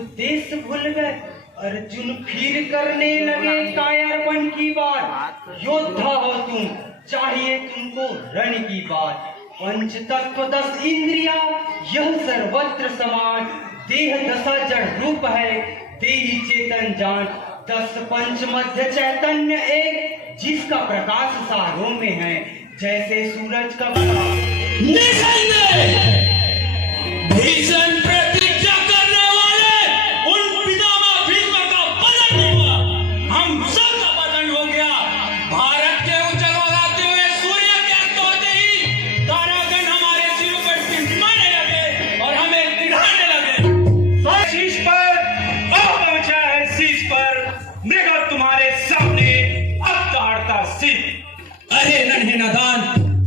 उपदेश भूल गए। अर्जुन फिर करने लगे कायरपन की बात। योद्धा हो तुम, चाहिए तुमको रण की बात। पंच तत्व 10 इंद्रिया यह सर्वत्र समान। देह दशा जड़ रूप है, देही चेतन जान। 10 पंच मध्य चैतन्य एक, जिसका प्रकाश सारों में है, जैसे सूरज का भीषण प्रतिज्ञा करने वाले उन पितामह भीष्म का पतन नहीं हुआ, हम सब का पतन हो गया। भारत के उज्जवल लगाते हुए सूर्य के अस्त होते ही तारागण हमारे सिरों पर टिमटिमाने लगे और हमें पिघलाने लगे। शीश पर पहुंचा है, शीश पर मृग तुम्हारे सामने अब दहाड़ता सिर। अरे नन्हे नादान,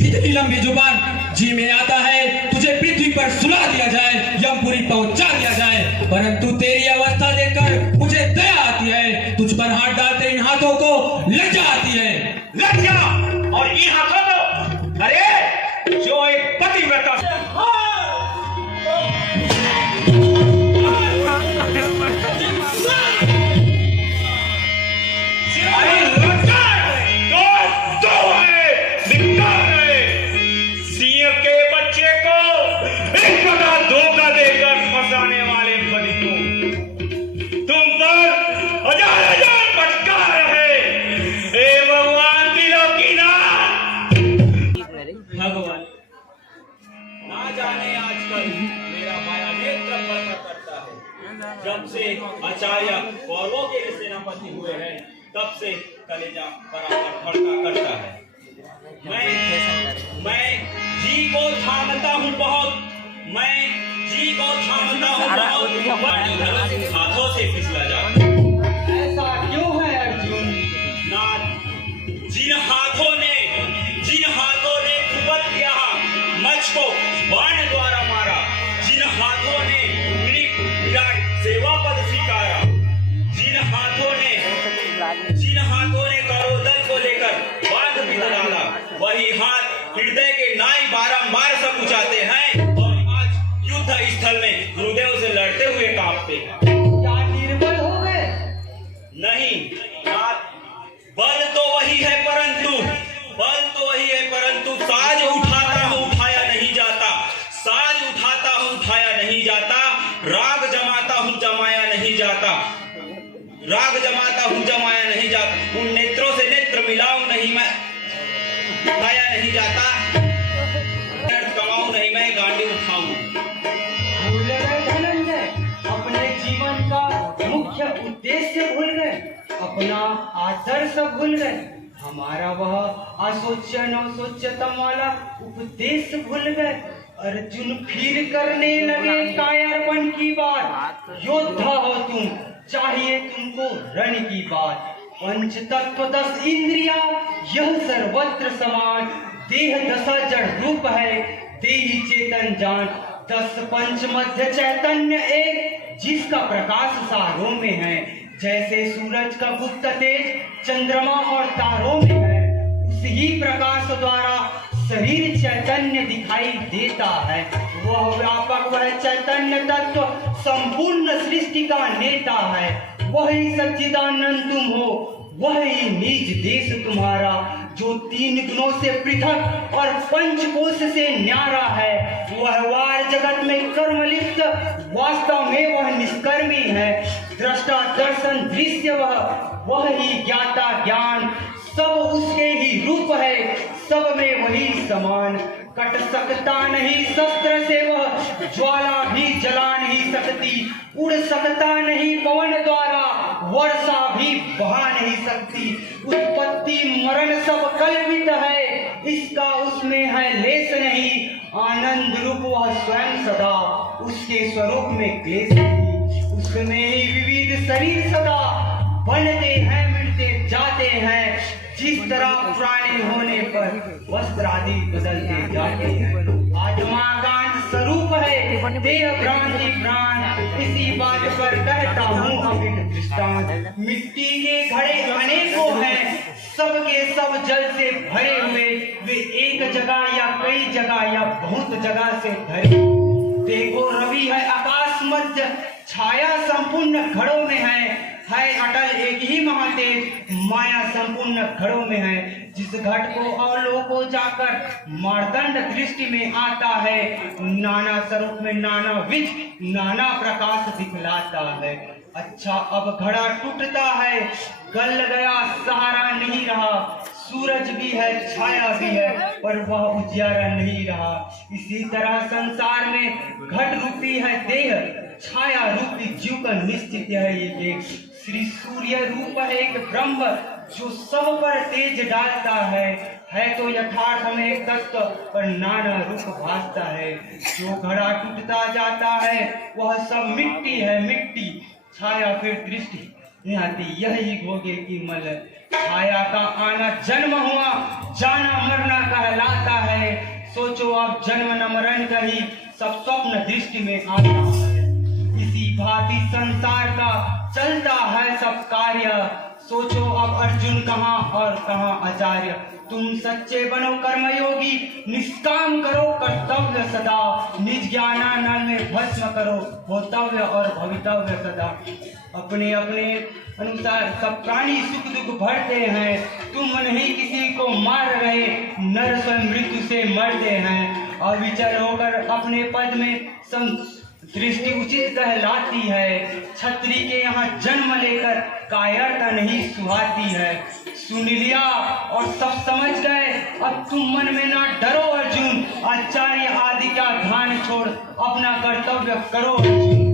इतनी लंबी जुबान, जी में आता है तुझे पृथ्वी पर सुला दिया जाए, यमपुरी पहुंचा दिया जाए, परंतु तेरी अवस्था देखकर मुझे दया आती है। तुझ पर हाथ डालते इन हाथों को लज्जा आती है। लज्जा और इन हाथों को, अरे जो एक पतिव्रता भगवान ना जाने आजकल मेरा माया नेत्र बरसा करता है। जब से आचार्य कौरवों के सेनापति हुए हैं, तब से कलेजा बराबर धड़का करता है। मैं जी को थामता हूँ बहुत, मैं जी को थामता हूँ बहुत, हाथों से फिसला जाता। ऐसा क्यों है अर्जुन? नाथ, जिन हाथों ने मुझको बाण द्वारा मारा, जिन हाथों ने विराट सेवा पद स्वीकारा, जिन हाथों ने करोदल को लेकर बांध भी डाला, वही हाथ हृदय के नाई बारंबार समझाते हैं और आज युद्ध स्थल में गुरुदेव से लड़ते हुए कांपते हैं। क्या निर्बल हो गए? नहीं नाथ, बल तो वही है परंतु साज उठाता हूँ उठाया नहीं जाता, साज उठाता हूँ उठाया नहीं जाता, राग जमाता हूँ जमाया नहीं जाता, राग जमाता हूँ जमाया नहीं जाता, उन नेत्रों से नेत्र मिलाऊं नहीं मैं, उठाया नहीं जाता, कमाऊं नहीं मैं, गांडी उठाऊं। भूल गए धनंजय, अपने जीवन का मुख्य उद्देश्य भूल गए, अपना आदर्श भूल गए, हमारा वह असोच्य नवसोच्यतम वाला उपदेश भूल गए। अर्जुन फिर करने लगे कायरपन की बात। योद्धा हो तुम, चाहिए तुमको रण की बात। पंच तत्व 10 इंद्रिया यह सर्वत्र समान। देह दशा जड़ रूप है, देही चेतन जान। 10 पंच मध्य चैतन्य एक, जिसका प्रकाश सारों में है, जैसे सूरज का गुप्त तेज चंद्रमा और तारों में है, उसी प्रकाश द्वारा शरीर चैतन्य दिखाई देता है। वह व्यापक, वह चैतन्य तत्व संपूर्ण सृष्टि का नेता है। वही सच्चिदानंद तुम हो, वही निज देश तुम्हारा, जो 3 गुणों से पृथक और पंचकोश से न्यारा है। वह वार जगत में कर्मलिप्त, वास्तव में वह निष्कर्मी है। दृष्टा दर्शन दृश्य वह ही ज्ञाता ज्ञान, सब उसके ही रूप है, सब में वही समान। कट सकता नहीं शस्त्र से वह, ज्वाला भी जला नहीं सकती। उड़ सकता नहीं पवन द्वारा, वर्षा भी बहा नहीं सकती। उत्पत्ति मरण सब कल्पित है, इसका उसमें है लेस नहीं। आनंद रूप वह स्वयं सदा, उसके स्वरूप में क्लेश नहीं। उसमें ही विविध शरीर सदा, बनते हैं मिटते जाते हैं। जिस तरह पुराने होने पर वस्त्र आदि बदलते जाते हैं। आत्मा गांध स्वरूप है, देह भ्रांति प्राण। इसी बात पर कहता हूँ अमिट दृष्टांत। मिट्टी के घड़े अनेकों हैं, सबके सब जल से भरे हुए। वे एक जगह या कई जगह या बहुत जगह से भरे। देखो रवि है आकाश प्रकाश मध्य छाया संपूर्ण घड़ों में है अटल एक ही महातेज माया संपूर्ण घड़ों में है। जिस घट को अवलोको जाकर मार्दंड दृष्टि में आता है, नाना स्वरूप में नाना विध नाना प्रकाश दिखलाता है। अच्छा अब घड़ा टूटता है, गल गया सहारा नहीं रहा, सूरज भी है छाया भी है पर वह उजियारा नहीं रहा। इसी तरह संसार में घट रूपी है देह, छाया रूपी जीव का निश्चित है ये देह। श्री सूर्य रूप है एक ब्रह्म जो सब पर तेज डालता है तो यथार्थ में एक तत्व पर नाना रूप भासता है। जो घड़ा टूटता जाता है वह सब मिट्टी है मिट्टी, छाया फिर दृष्टि निहाती यही भोगे की मल। छाया का आना जन्म हुआ, जाना मरना कहलाता है। सोचो अब जन्म न मरण का ही सब स्वप्न दृष्टि में आता है। इसी भांति संसार का चलता है सब कार्य। सोचो अब अर्जुन कहाँ और कहाँ आचार्य। तुम सच्चे बनो कर्मयोगी, निष्काम करो कर्तव्य सदा, निज ज्ञानानल में भस्म करो होतव्य और भवितव्य सदा। अपने अपने अनुसार सब प्राणी सुख दुख भरते हैं, तुम नहीं किसी को मार रहे, नर स्वयं मृत्यु से मरते हैं। अविचल होकर अपने पद में दृष्टि उचित कहलाती है। छत्री के यहाँ जन्म लेकर कायरता नहीं सुहाती है। सुन लिया और सब समझ गए, अब तुम मन में ना डरो अर्जुन, आचार्य आदि का ध्यान छोड़ अपना कर्तव्य करो अर्जुन।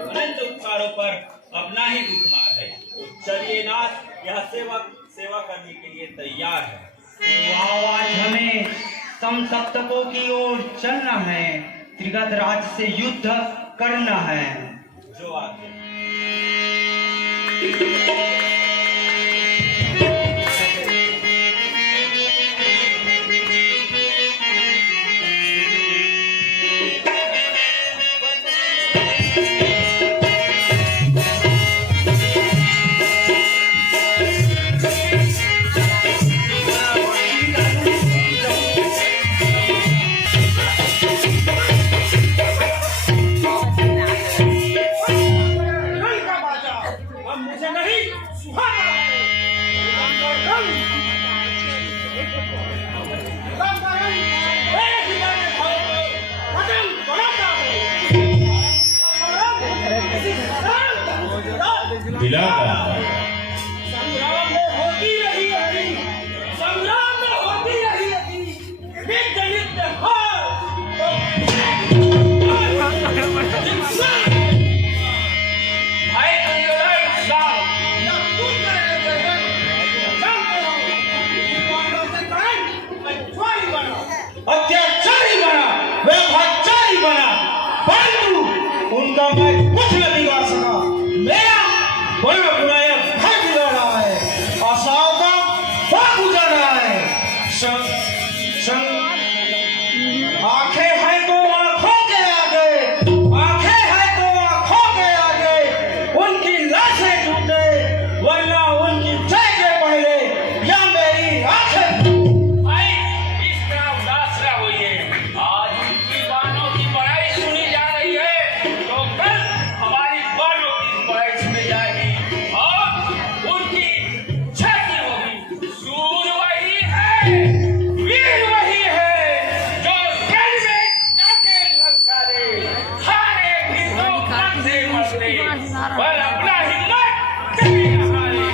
अनंत उपकारों पर अपना ही उद्धार है। तो चलिए नाथ, यह सेवा करने के लिए तैयार है। तो आज हमें समसप्तकों की ओर चलना है, त्रिगत राज से युद्ध करना है। जो आगे संग्राम में होती रही हरी, संग्राम में होती रही हरी, नित्य नित्य अत्याचारी बना, व्यभिचारी बना, परंतु उनका मैं कुछ न बिगाड़ सका। मेरा बड़ा बुराया भाग बिगाड़ रहा है, आशाओं का भाग उजाड़ रहा है। आंखें हैं तो आंखों के आगे, आंखें हैं तो आंखों के आगे, उनकी लाशें टूटे वरना उनकी जय के पहले या मेरी आंखें। भाई इस तरह उदास न होइए। आज उनकी बातों की बड़ाई सुनी जा रही है तो कल हमारी बातों की बड़ाई सुनी जाएगी और उनकी क्षति होगी। सूर वही है, वीर वही है जो जल में जाके ललकारे, हारे भी तो मन से मरते, पर अपना हिम्मत कभी न हारे।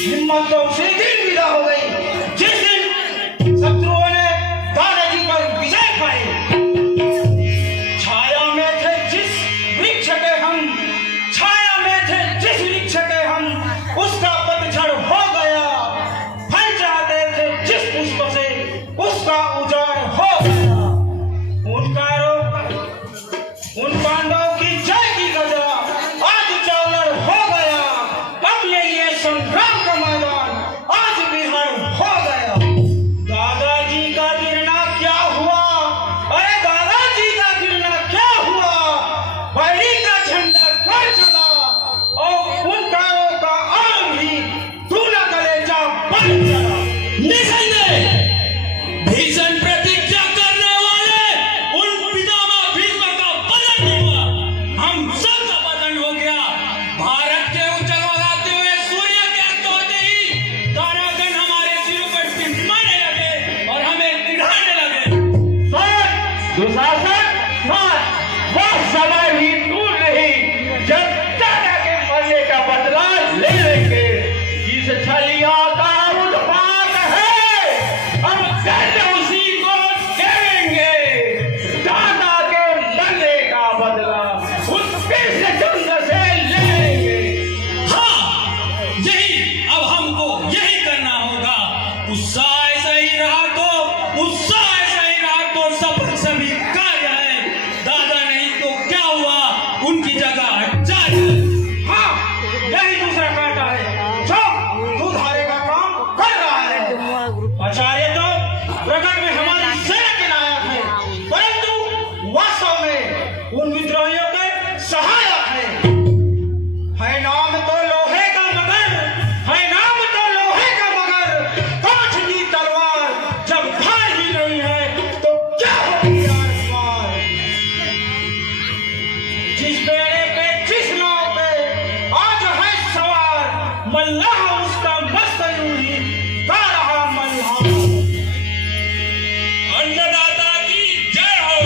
हिम्मत तो उसी दिन विदा हो गई जिस दिन शत्रुओं ने दादाजी पर विजय पाई। छाया में थे जिस वृक्ष के हम, छाया में थे जिस वृक्ष के हम, उसका पतझड़ हो गया। फल चाहते थे जिस निसंदेह भीषण प्रतिज्ञा करने वाले उन पितामह भीष्म का पतन नहीं हुआ, हम सब का पतन हो गया। भारत के उछल लगाते हुए सूर्य के अस्त होते ही तारागण हमारे सिरों पर टिमटिमाने लगे और हमें तिढ़ाने लगे। दुशासन वो समय भी दूर नहीं जब दादा के मरने का बदला ले लेंगे। जिस छलिया का उत्पाद है हम कैसे उसी को देंगे। दादा के मरने का बदला उस कृष्ण चंद्र से ले लेंगे। हाँ, यही अब हमको यही करना होगा। उत्साह ऐसा ही रहा तो सफल सभी कार्य है। दादा नहीं तो क्या हुआ, उनकी जगह आचार्य। हाँ, यही दूसरा काटा है जो दूधारे का काम कर रहा है। आचार्य तो प्रकट में हमारी सेना के नायक है, परंतु वास्तव में उन विद्रोहियों के सहायक है नाम तो लोहे का मगर, है नाम तो लोहे का मगर। कांच की तलवार जब धार ही नहीं है तो क्या होगी यार सवार। जिस बेड़े पे जिस नाव पे आज है सवार, मल्लाह उसका मस्त यूं ही गा रहा मल्हार। अन्नदाता की जय हो।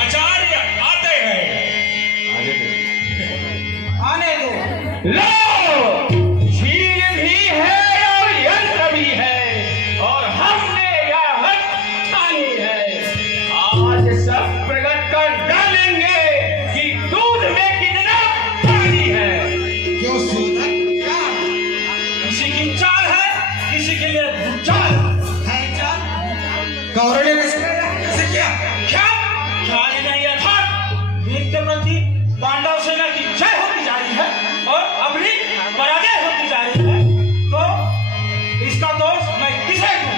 आचार्य आते हैं। आने दो। लो, झील भी है और यंत्र भी है और हमने यह हक ठानी है। आज सब प्रकट कर डालेंगे कि दूध में कितना पानी है। क्यों सूरत क्या किसी की चाल है, किसी के लिए भूचाल है चाल? कौरव ने कैसे किया? क्या ख्याल ही नहीं था। नित्य प्रति पांडव सेना की जय होती जा रही है और अपनी पराजय होती जा रही है, तो इसका दोष मैं किसे दूं?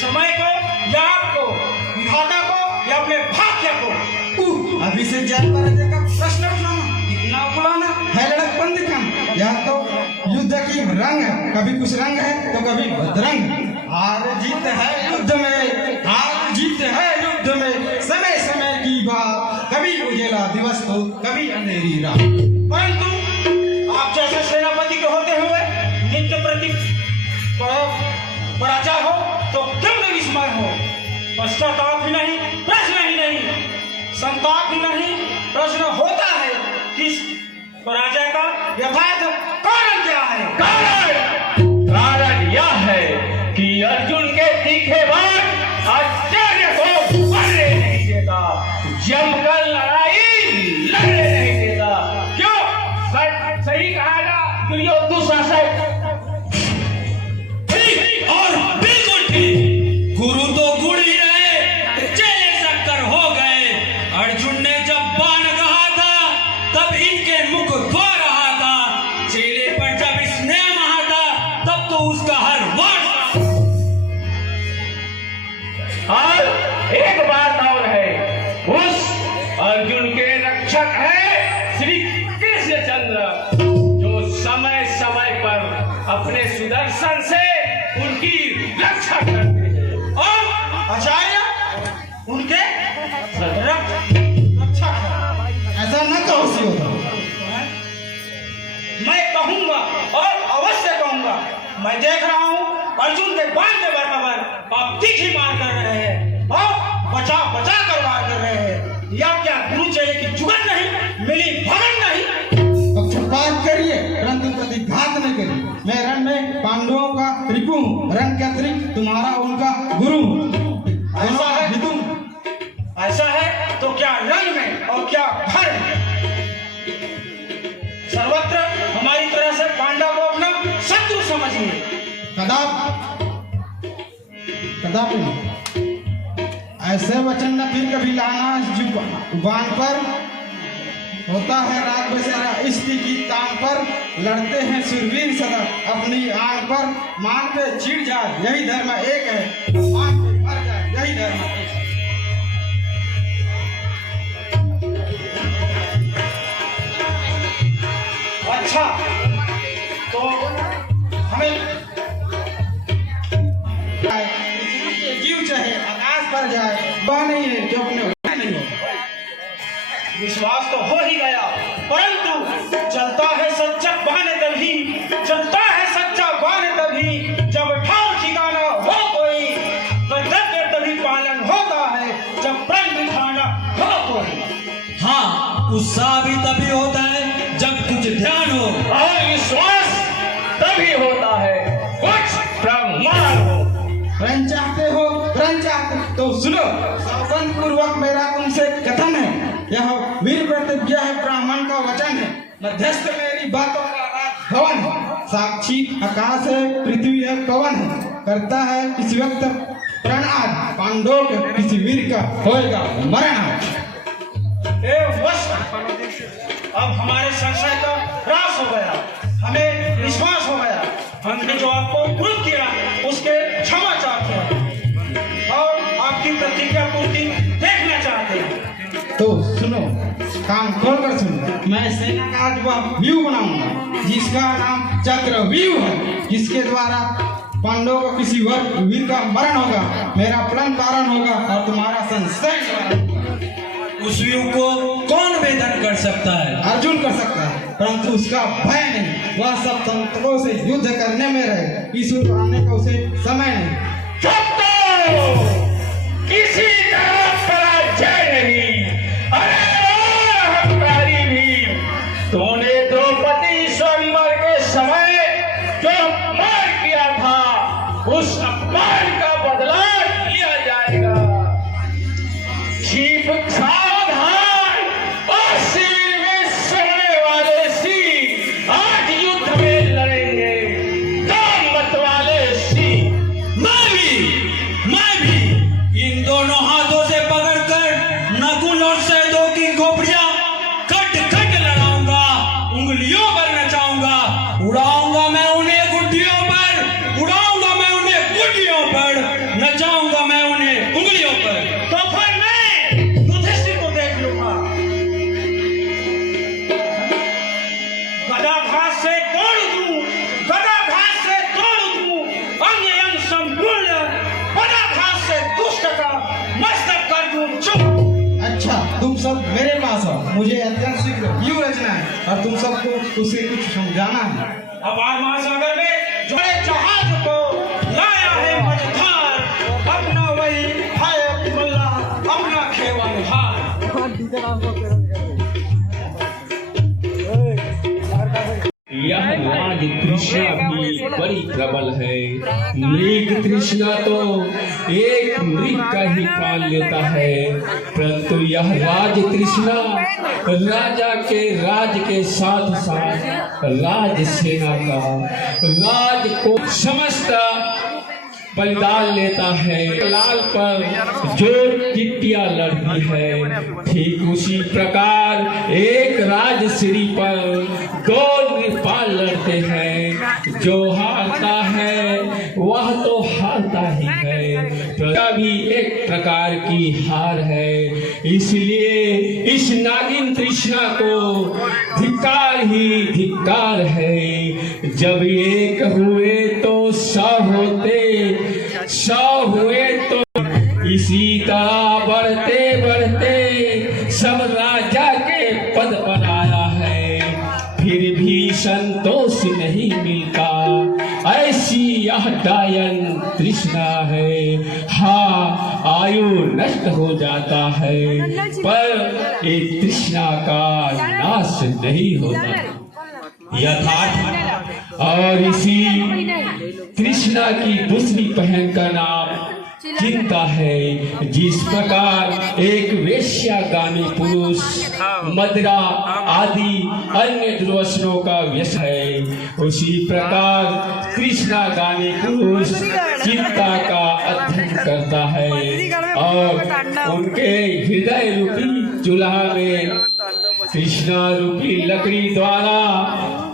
समय को या आपको, विधाता को या अपने भाग्य को? अभी से जल पर का प्रश्न उठाना, इतना बुलाना है लड़कपंद का। यह तो युद्ध की रंग है, कभी कुछ रंग है तो कभी बदरंग। हार जीत है युद्ध में, हार जीत है युद्ध में, समय समय की बात। कभी उजेला दिवस तो कभी अंधेरी रात। परंतु आप जैसे सेनापति के होते हुए नित्य प्रति पराजय हो तो क्यों न विस्मय हो। पश्चाताप भी नहीं, प्रश्न ही नहीं, संताप भी नहीं, प्रश्न होता है कि इस पराजय का यथार्थ कारण क्या है। कारण यह है कि अर्जुन के तीखे बाण आचार्य को मरने नहीं देता, जमकर लड़ाई लड़ने नहीं देता। क्यों? सही कहा ना दुशासन। ठीक और बिल्कुल ठीक। गुरु तो गुड़ ही रहे, चेले शक्कर हो गए। अर्जुन ने जब बाण कहा था तब इनके मुख धो रहा था। चेले पर जब स्नेह महा था तब तो उसका हर वार। और एक बात और है, उस अर्जुन के रक्षक है श्री कृष्णचंद्र, जो समय समय पर अपने सुदर्शन से उनकी रक्षा करते हैं। और आचार्य उनके रक्षक है। ऐसा न कहो सियोधा। मैं कहूंगा और अवश्य कहूंगा। मैं देख रहा हूं अर्जुन के बाण के बराबर आप तीखी मार कर रहे हैं और बचा बचा कर वार कर रहे हैं। या क्या गुरु चेले की जुगत नहीं, मिली भगत नहीं? पक्षपात करिए परंतु प्रतिघात नहीं करिए। मैं रण में पांडवों का रिपु हूँ, रण के अतिरिक्त तुम्हारा उनका गुरु हूँ। ऐसा है? तुम ऐसा है तो क्या रण में और क्या घर में? सर्वत्र हमारी तरह से पांडव को अपना शत्रु समझिए। कदापि नहीं। ऐसे वचन न फिर कभी लाना जुबान पर। होता है राग बसेरा इश्क की तान पर, लड़ते हैं सुरवीर सदा अपनी आन पर। मान पे चिढ़ जाए यही धर्म एक है, मान पे मर जाए यही धर्म एक है। अच्छा तो हमें जाए वह नहीं है जो अपने होता नहीं हो। विश्वास तो हो ही गया, परंतु चलता है सच्चा बहाने तभी, चलता है सच्चा बहाने तभी, जब ठाव ठिकाना हो कोई, कर्तव्य तभी पालन होता है, जब प्रण बिठाना हो कोई। हाँ, उत्साह भी तभी होता है जब कुछ ध्यान हो, और विश्वास तभी होता है कुछ प्रमाण हो। प्रण चाहते हो, प्रण चाहते तो सुनो, सौगंध पूर्वक मेरा तुमसे कथन है, यह वीर प्रतिज्ञा है, ब्राह्मण का वचन है, मध्यस्थ मेरी बातों का भवन है, साक्षी आकाश है, पृथ्वी है, पवन है, करता है किसी वक्त प्रण आज, पांडवों के किसी वीर का होएगा मरण आज। अब हमारे संशय का ह्रास हो गया, हमें विश्वास हो गया, हमने जो आपको क्रोध किया उसके क्षमा चाहते हैं और आपकी प्रतिज्ञा पूर्ति देखना चाहते हैं। तो सुनो, कान खोल कर सुनो, मैं सेना का आज वह व्यू बनाऊंगा जिसका नाम चक्रव्यूह है, जिसके द्वारा पांडवों को किसी वीर का मरण होगा, मेरा प्रण पारण होगा और तुम्हारा संशय निवारण होगा। उस व्यू को कौन वेदन कर सकता है? अर्जुन कर सकता है, परंतु उसका भय नहीं, वह सब तंत्रों से युद्ध करने में रहे, इस युद्ध आने का उसे समय नहीं। चुप तो, किसी तरह पराजय नहीं। अरे अहंकारी भी, तूने द्रौपदी स्वयंवर के समय जो अपमान किया था, उस अपमान का बदला लिया जाएगा। चीफ सावधान और शिविर में सोने वाले सी आज युद्ध में लड़ेंगे, दम मत वाले सी। मैं भी इन दोनों हाथों से पकड़कर नकुल और सहदेव की खोपड़ियां खट खट लड़ाऊंगा, उंगलियों पर नचाऊंगा, उड़ाऊंगा मैं उन्हें गुड्डियों पर, उड़ाऊंगा मैं उन्हें गुड्डियों पर, नचाऊंगा मैं उन्हें उंगलियों पर। तो फिर मैं युधिष्ठिर को देख लूंगा, गदाघात से तोड़ दूं, गदाघात से तोड़ दूं, अंग अंग संपूर्ण गदाघात से दुष्ट का मस्तक कर दूं चुप। अच्छा, तुम सब मेरे पास हो, मुझे अत्यंत शीघ्र व्यू रचना है और तुम सबको उसे कुछ समझाना है। अपार महासागर में जो जहाज को लाया है मझधार, अपना वही है मुल्ला, अपना खेवन हार। यह राज तृष्णा भी बड़ी प्रबल है। मृग तृष्णा तो एक मृग का ही प्राण लेता है, परंतु यह राज तृष्णा राजा के राज के साथ साथ राज सेना का राज को समस्त बलिदान लेता है। लाल पर जो टिट्टियां लड़ती है, ठीक उसी प्रकार एक राजश्री पर दो नेपाल लड़ते हैं। जो हारता है वह तो हारता ही है, प्रजा भी एक प्रकार की हार है। इसलिए इस नागिन तृष्णा को धिक्कार ही धिक्कार है। जब एक हुए तो 100 होते, 100 हुए तो इसी तरह बढ़ते बढ़ते सब राजा के पद पर आया है, फिर भी संतोष नहीं मिलता। ऐसी यह डायन तृष्णा है। हाँ, आयु नष्ट हो जाता है, पर ये तृष्णा का नाश नहीं होता। यथार्थ और इसी तृष्णा की दूसरी बहन का नाम चिंता है। जिस प्रकार एक वेश्यागामी पुरुष मदिरा आदि अन्य दुर्वसनों का व्यस है, उसी प्रकार तृष्णागामी पुरुष चिंता का अध्ययन करता है और उनके हृदय रूपी चूल्हा में तृष्णा रूपी लकड़ी द्वारा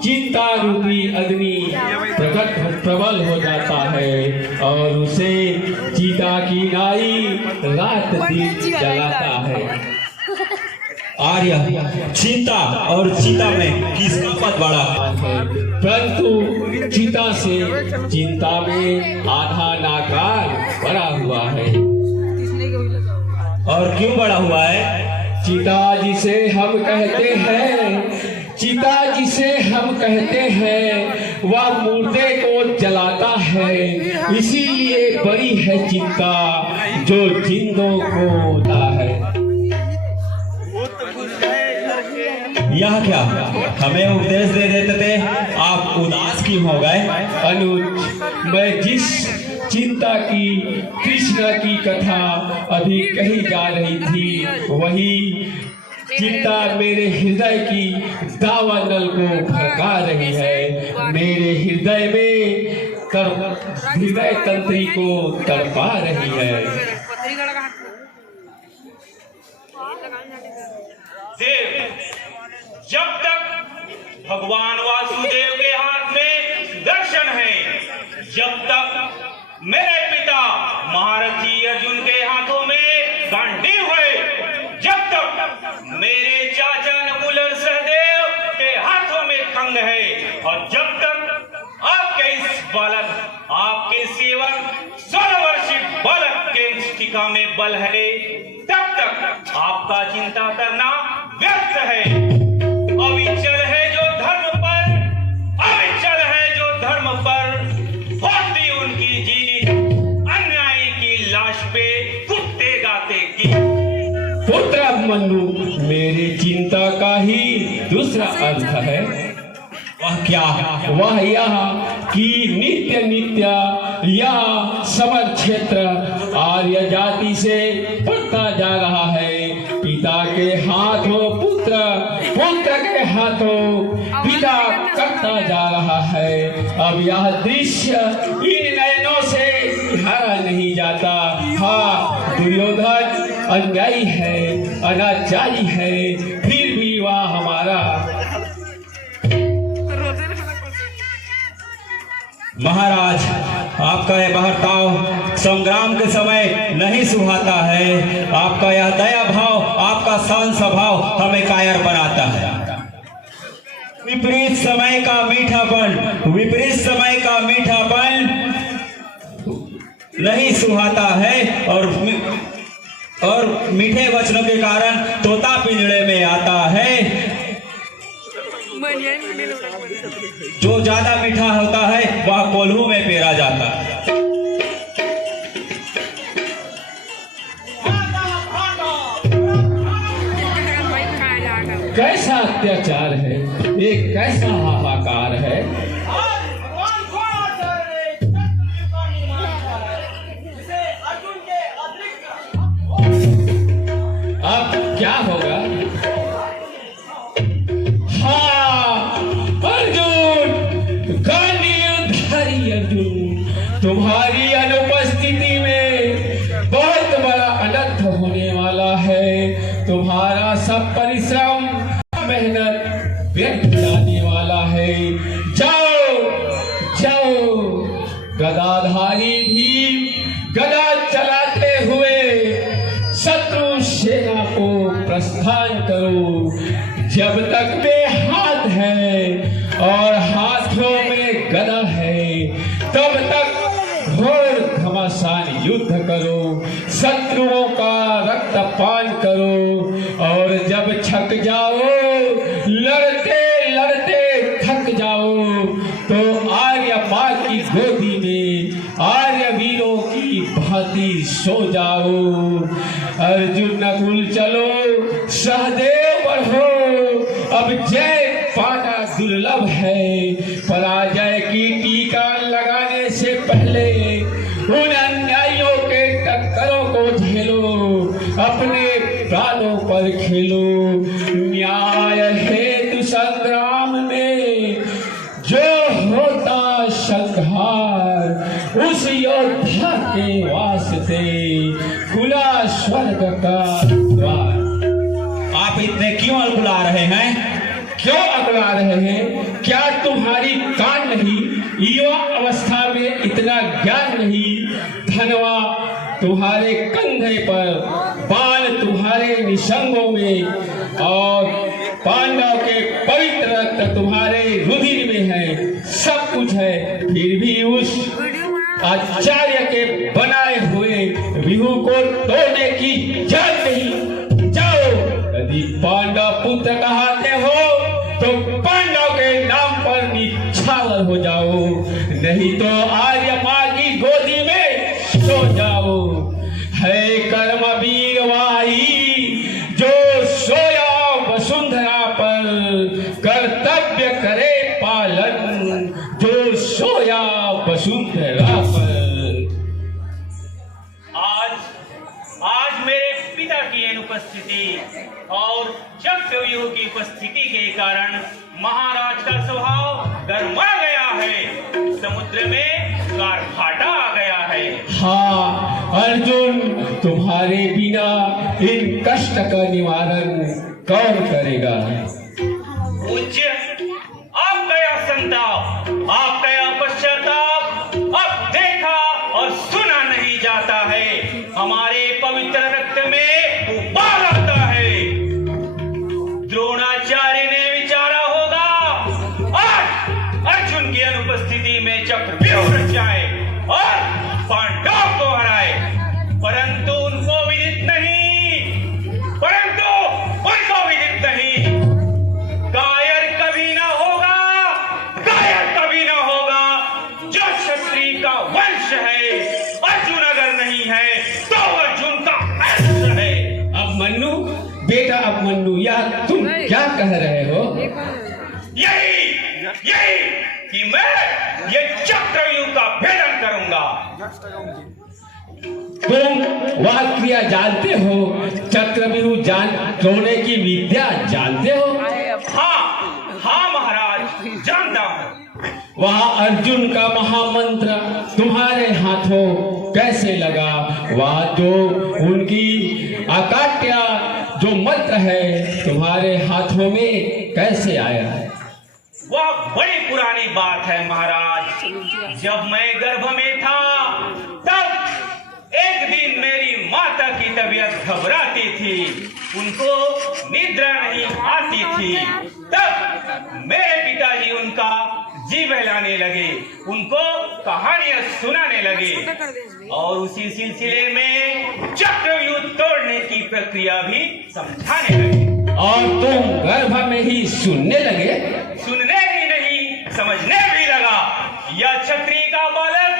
चिंता रूपी अग्नि प्रबल हो जाता है और उसे चिता की नाई रात दिन जलाता है। आर्य, चिंता और चिता में किसका पद बड़ा है? परंतु चिता से चिंता में आधा नाकार बड़ा हुआ है। और क्यों बड़ा हुआ है? चिता जिसे हम कहते हैं वह मुर्दे को जलाता है, इसीलिए बड़ी है चिंता जो जिंदों को होता है। यह क्या हमें उपदेश दे देते थे, आप उदास क्यों हो गए? अनुज, मैं जिस चिंता की कृष्णा की कथा अभी कही जा रही थी, वही चिंता मेरे हृदय की दावानल को भड़का रही है, मेरे हृदय में हृदय तंत्री को तड़पा रही है। देव, जब तक भगवान वासुदेव के हाथ में सुदर्शन है, जब तक मेरे पिता महारथी अर्जुन के हाथों में गांडीव है, जब तक मेरे चाचा नकुल और सहदेव के हाथों में खंग है, और जब तक आपके इस बालक, आपके सेवक 16 वर्षीय बालक के मुष्टिका में बल है, तब तक आपका चिंता करना व्यर्थ है। अविचल है जो धर्म पर, अविचल है जो धर्म पर, होती उनकी जीवित, अन्यायी की लाश पे कुत्ते गाते की। पुत्र मनु, मेरी चिंता का ही दूसरा अर्थ है। वह क्या? वह यह कि नित्य नित्य यह समर क्षेत्र आर्य जाति से बढ़ता जा रहा है। पिता के हाथों पुत्र, पुत्र के हाथों पिता करता जा रहा है। अब यह दृश्य इन नयनों से हरा नहीं जाता। हाँ, दुर्योधन अन्यायी है, अनाचारी है, फिर भी वह हमारा। महाराज, आपका यह बहरताव संग्राम के समय नहीं सुहाता है। आपका यह दया भाव, आपका शांत स्वभाव हमें कायर बनाता है। विपरीत समय का मीठापन, विपरीत समय का मीठापन नहीं सुहाता है, और मीठे वचनों के कारण तोता पिंजड़े में आता है। जो ज्यादा मीठा होता है वह कोल्हू में पेरा जाता है। कैसा अत्याचार है, ये कैसा हाहाकार है। अब क्या होगा? तुम्हारी अनुपस्थिति में बहुत बड़ा अनर्थ होने वाला है। तुम्हारा सब परिश्रम, मेहनत व्यर्थ जाने वाला है। जाओ जाओ, गदाधारी भीम गदा चलाते हुए शत्रु सेना को प्रस्थान करो। जब तक में हाथ है और हाथों में गदा है, तब तक घोर घमासान युद्ध करो, शत्रुओं का रक्तपान करो, और जब थक जाओ, लड़ते लड़ते थक जाओ, तो आर्य माँ की गोदी में आर्य वीरों की भांति सो जाओ। अर्जुन नकुल चलो, सहदेव बढ़ो, अब जय पाना दुर्लभ है। पराजय की टीका लगाने से पहले उन अन्यायियों के टक्करों को झेलो, अपने प्राणों पर खेलो। न्याय हेतु संग्राम में जो होता संहार, उस योद्धा के वास्ते खुला स्वर्ग का द्वार। आप इतने क्यों अकुला रहे हैं? क्यों अकुला रहे हैं? क्या तुम्हारी कान नहीं? युवा अवस्था में इतना ज्ञान नहीं? धनवा तुम्हारे कंधे पर, बाण तुम्हारे निशंगों में, और पांडव के पवित्र रक्त तुम्हारे रुधिर में है। सब कुछ है, फिर भी उस आचार्य के बनाए हुए चक्रव्यूह को तोड़ने की जरूरत नहीं। जाओ, यदि पांडव पुत्र कहते हो तो पांडव के नाम पर निछावर हो जाओ, नहीं तो आर्यमा की गोदी में सो जाओ। है कर्मवीर वाही जो सोया वसुंधरा पर, कर्तव्य करे पालन जो सोया वसुंधरा पर। आज मेरे पिता की अनुपस्थिति और चक्रव्यूह की उपस्थिति के कारण महाराज का स्वभाव गरमा गया है, समुद्र में गारफाटा आ गया है। हाँ अर्जुन, तुम्हारे बिना इन कष्ट का निवारण कौन करेगा? पूज्य, आप गया संताप, आप गया पश्चाताप, अब देखा और सुना नहीं जाता है। हमारे पवित्र रक्त में उबाल आता है। द्रोणाचार्य ने विचारा होगा आज अर्जुन की अनुपस्थिति में चक्रव्यूह रचाए और पांडव को हराए, परंतु उनको विदित नहीं, कायर कभी ना होगा, कायर कभी ना होगा। जो क्षत्रिय का वंश है, अर्जुन अगर नहीं है तो अर्जुन का अंश है। अब मन्नू बेटा, अब मन्नू यार तुम क्या कह रहे हो? यही कि मैं ये चक्रव्यूह का भेदन करूंगा। तुम वह क्रिया जानते हो, चक्रव्यूह तोड़ने की विद्या जानते हो? हाँ महाराज, जानता हूँ। वह अर्जुन का महामंत्र तुम्हारे हाथों कैसे लगा? वह जो उनकी अकाट्य जो मंत्र है तुम्हारे हाथों में कैसे आया? वह बड़ी पुरानी बात है महाराज। जब मैं गर्भ में था तब एक दिन मेरी माता की तबीयत घबराती थी, उनको निद्रा नहीं आती थी। तब मेरे पिताजी उनका जी बहलाने लगे, उनको कहानियां सुनाने लगे और उसी सिलसिले में चक्रव्यूह तोड़ने की प्रक्रिया भी समझाने लगे। और तुम गर्भ में ही सुनने लगे? सुनने ही नहीं, समझने भी लगा। यह क्षत्रिय का बालक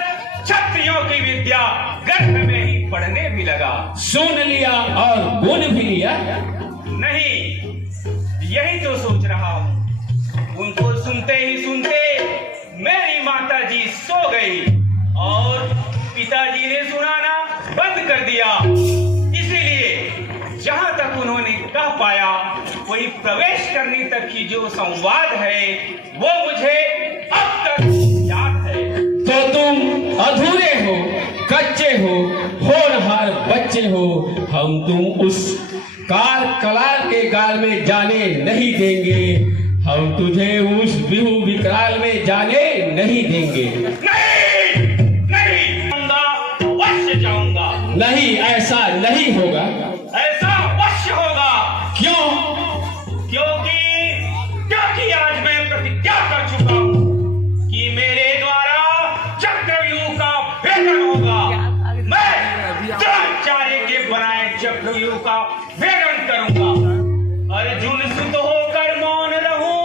क्षत्रियों की विद्या गर्भ में ही पढ़ने भी लगा। सुन लिया और गुण भी लिया? नहीं, यही तो सोच रहा हूँ। उनको सुनते ही सुनते मेरी माता जी सो गई और पिताजी ने सुनाना बंद कर दिया। इसीलिए जहां तक उन्होंने कह पाया वही प्रवेश करने तक की जो संवाद है वो मुझे अब तक याद है। तो तुम अधूरे हो, कच्चे हो, होनहार बच्चे हो। हम तुम उस कलाल के गाल में जाने नहीं देंगे, हम तुझे उस बिहू विकराल में जाने नहीं देंगे। नहीं जाऊंगा, अवश्य जाऊंगा। नहीं, ऐसा नहीं होगा। ऐसा अवश्य होगा। क्यों? क्योंकि आज मैं प्रतिज्ञा कर चुका हूँ कि मेरे द्वारा चक्रव्यूह का भेदन होगा। मैं द्रोणाचार्य के बनाए चक्रव्यूह का भेदन करूंगा। अर्जुन सुत होकर मौन रहूं,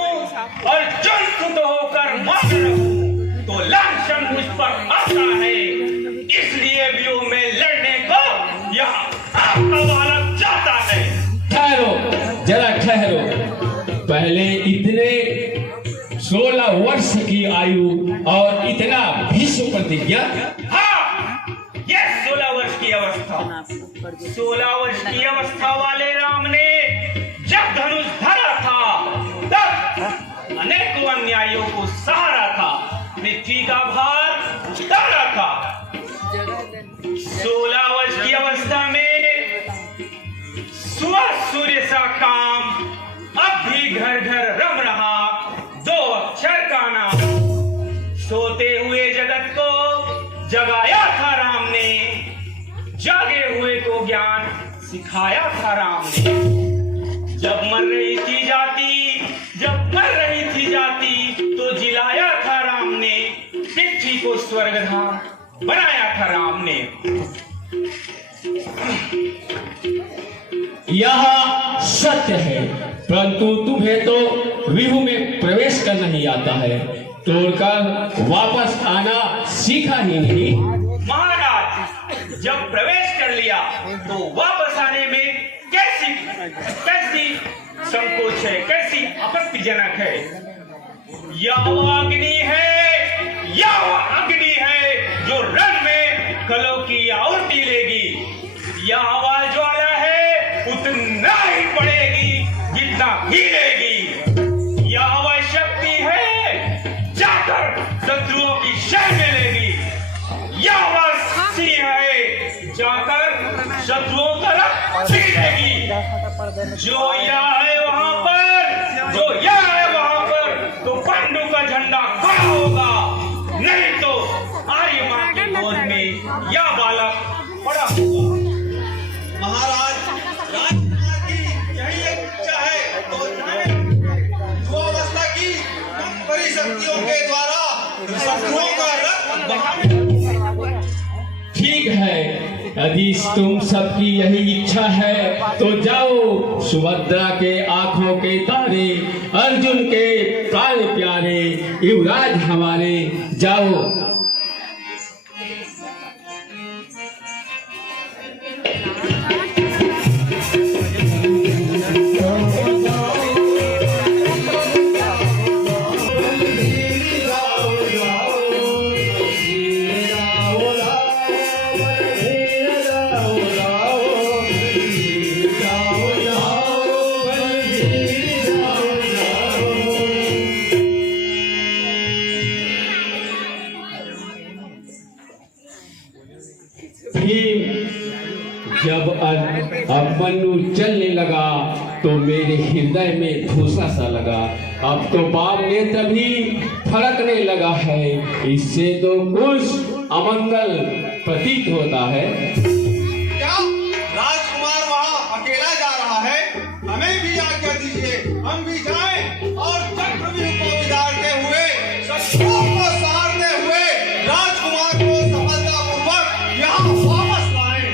अर्जुन सुत होकर मौन रहूं तो लांछन मुझ पर आता है। इसलिए व्यूह में लड़ने को यह आपका बालक चाहता है। ठहरो, जरा ठहरो। पहले इतने 16 वर्ष की आयु और इतना भीष्म प्रतिज्ञा। हाँ, ये 16 वर्ष की अवस्था। 16 वर्ष की अवस्था वाले राम ने जब धनुष धरा था तब अनेकों अन्यायों को सहारा था, पृथ्वी का भार उतारा था। 16 वर्ष की अवस्था में सुबह सूर्य सा काम अब भी घर घर रम रहा। 2 अक्षर का नाम। सोते हुए जगत को जगाया था राम ने, जागे हुए को ज्ञान सिखाया था राम ने। जब मर रही थी जाति तो जिलाया था राम ने, पृथ्वी को स्वर्गधाम बनाया था राम ने। यह सत्य है, परंतु तुम्हें तो विहू में प्रवेश करना ही आता है, तोड़कर वापस आना सीखा ही नहीं। महाराज, जब प्रवेश कर लिया तो वापस आने में कैसी संकोच है, कैसी आपत्तिजनक है। यह अग्नि है जो रण में कलों की आहुति लेगी। यह आवाज वाला है, उतना ही पड़ेगी जितना हिलेगी। यह वह शक्ति है, जाकर शत्रुओं की शह में लेगी। यह वह सिंह है, जाकर शत्रुओं का रक्त छीनेगी। जो यह है वहां पर, तो पांडु का झंडा खड़ा होगा, नहीं तो आर्य मां की गोद में यह बालक पड़ा होगा। महाराज, राजकुमार की यही एक इच्छा है, तो युवावस्था की परिशक्तियों के द्वारा शत्रुओं का रक्त बहाने। ठीक है, यदि तुम सबकी यही इच्छा है तो जाओ, सुभद्रा के आंखों के तारे, अर्जुन के प्राण प्यारे, युवराज हमारे, जाओ। जब अभिमन्यु चलने लगा तो मेरे हृदय में धूसा सा लगा। अब तो बाम नेत्र भी फड़कने लगा है, इससे तो कुछ अमंगल प्रतीत होता है। क्या राजकुमार वहाँ अकेला जा रहा है? हमें भी आज्ञा दीजिए, हम भी जाएं और चक्रव्यूह को बिगाड़ते हुए, शत्रुओं को सहारते हुए राजकुमार को सफलतापूर्वक यहाँ वापस लाएं।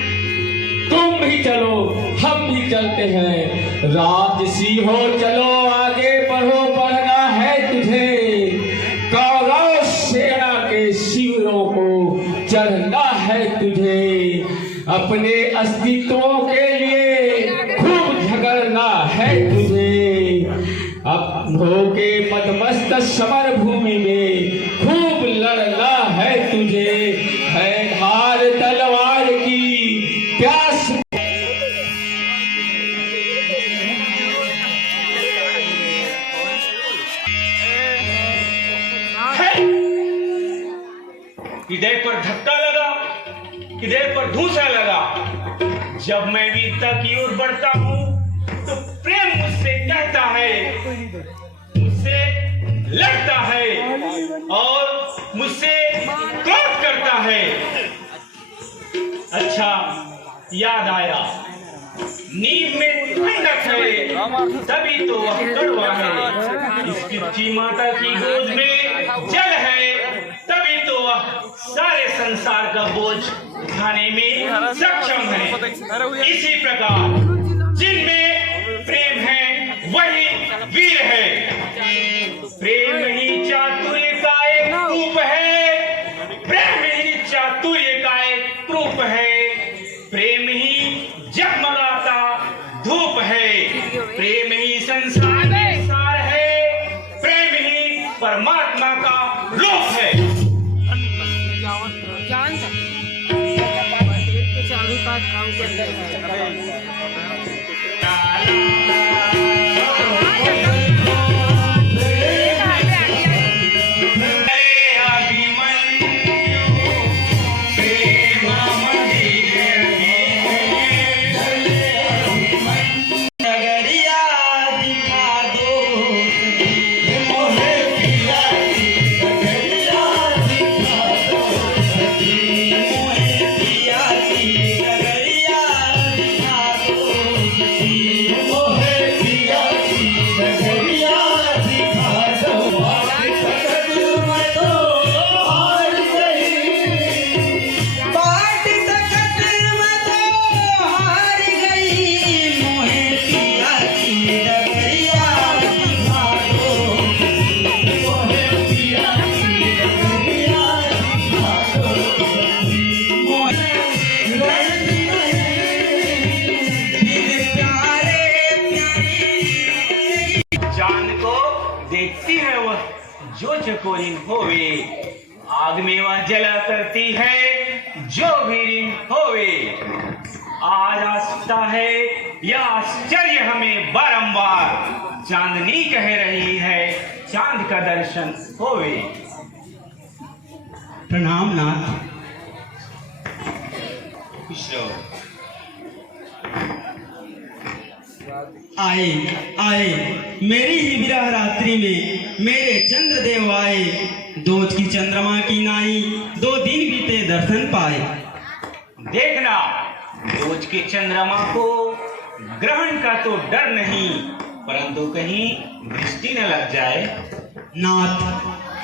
तुम भी चलो, हम भी चलते हैं। राजसी हो चलो, आगे बढ़ो, बढ़ना है तुझे। कौरव सेना के शिविरों को चढ़ना है तुझे। अपने अस्तित्वों के लिए खूब झगड़ना है तुझे। अब होके मदमस्त समर भूमि में खूब लड़ना है तुझे। है धार तलवार की प्यास। हृदय पर धक्का लगा, हृदय पर धूसा लगा। जब मैं वीरता की ओर बढ़ता हूँ तो प्रेम मुझसे कहता है, मुझसे लड़ता है और मुझसे क्रोध करता है। अच्छा याद आया, नींव में ठंडक है तभी तो वह कड़वा है। इस पृथ्वी माता की गोद में जल है तभी तो वह सारे संसार का बोझ उठाने में सक्षम है। इसी प्रकार जिनमें प्रेम है वही वीर है। प्रेम ही चातुर्य का एक रूप है, प्रेम ही चातुर्य का एक रूप है। प्रेम ही जगमगाता धूप है, प्रेम ही संसार में सार है, प्रेम ही परमात्मा का रूप है। चालू का काम के अंदर Oh, hey. को ऋण होवे, आग में वह जला करती है जो भी ऋण होवे। आज आस्था है यह आश्चर्य हमें बारंबार, चांदनी कह रही है चांद का दर्शन होवे। प्रणाम नाथ। आए आए मेरी ही विरह रात्रि में मेरे चंद्रदेव आए, दोज की चंद्रमा की नाई 2 दिन बीते दर्शन पाए। देखना रोज के चंद्रमा को ग्रहण का तो डर नहीं, परंतु कहीं दृष्टि न लग जाए। नाथ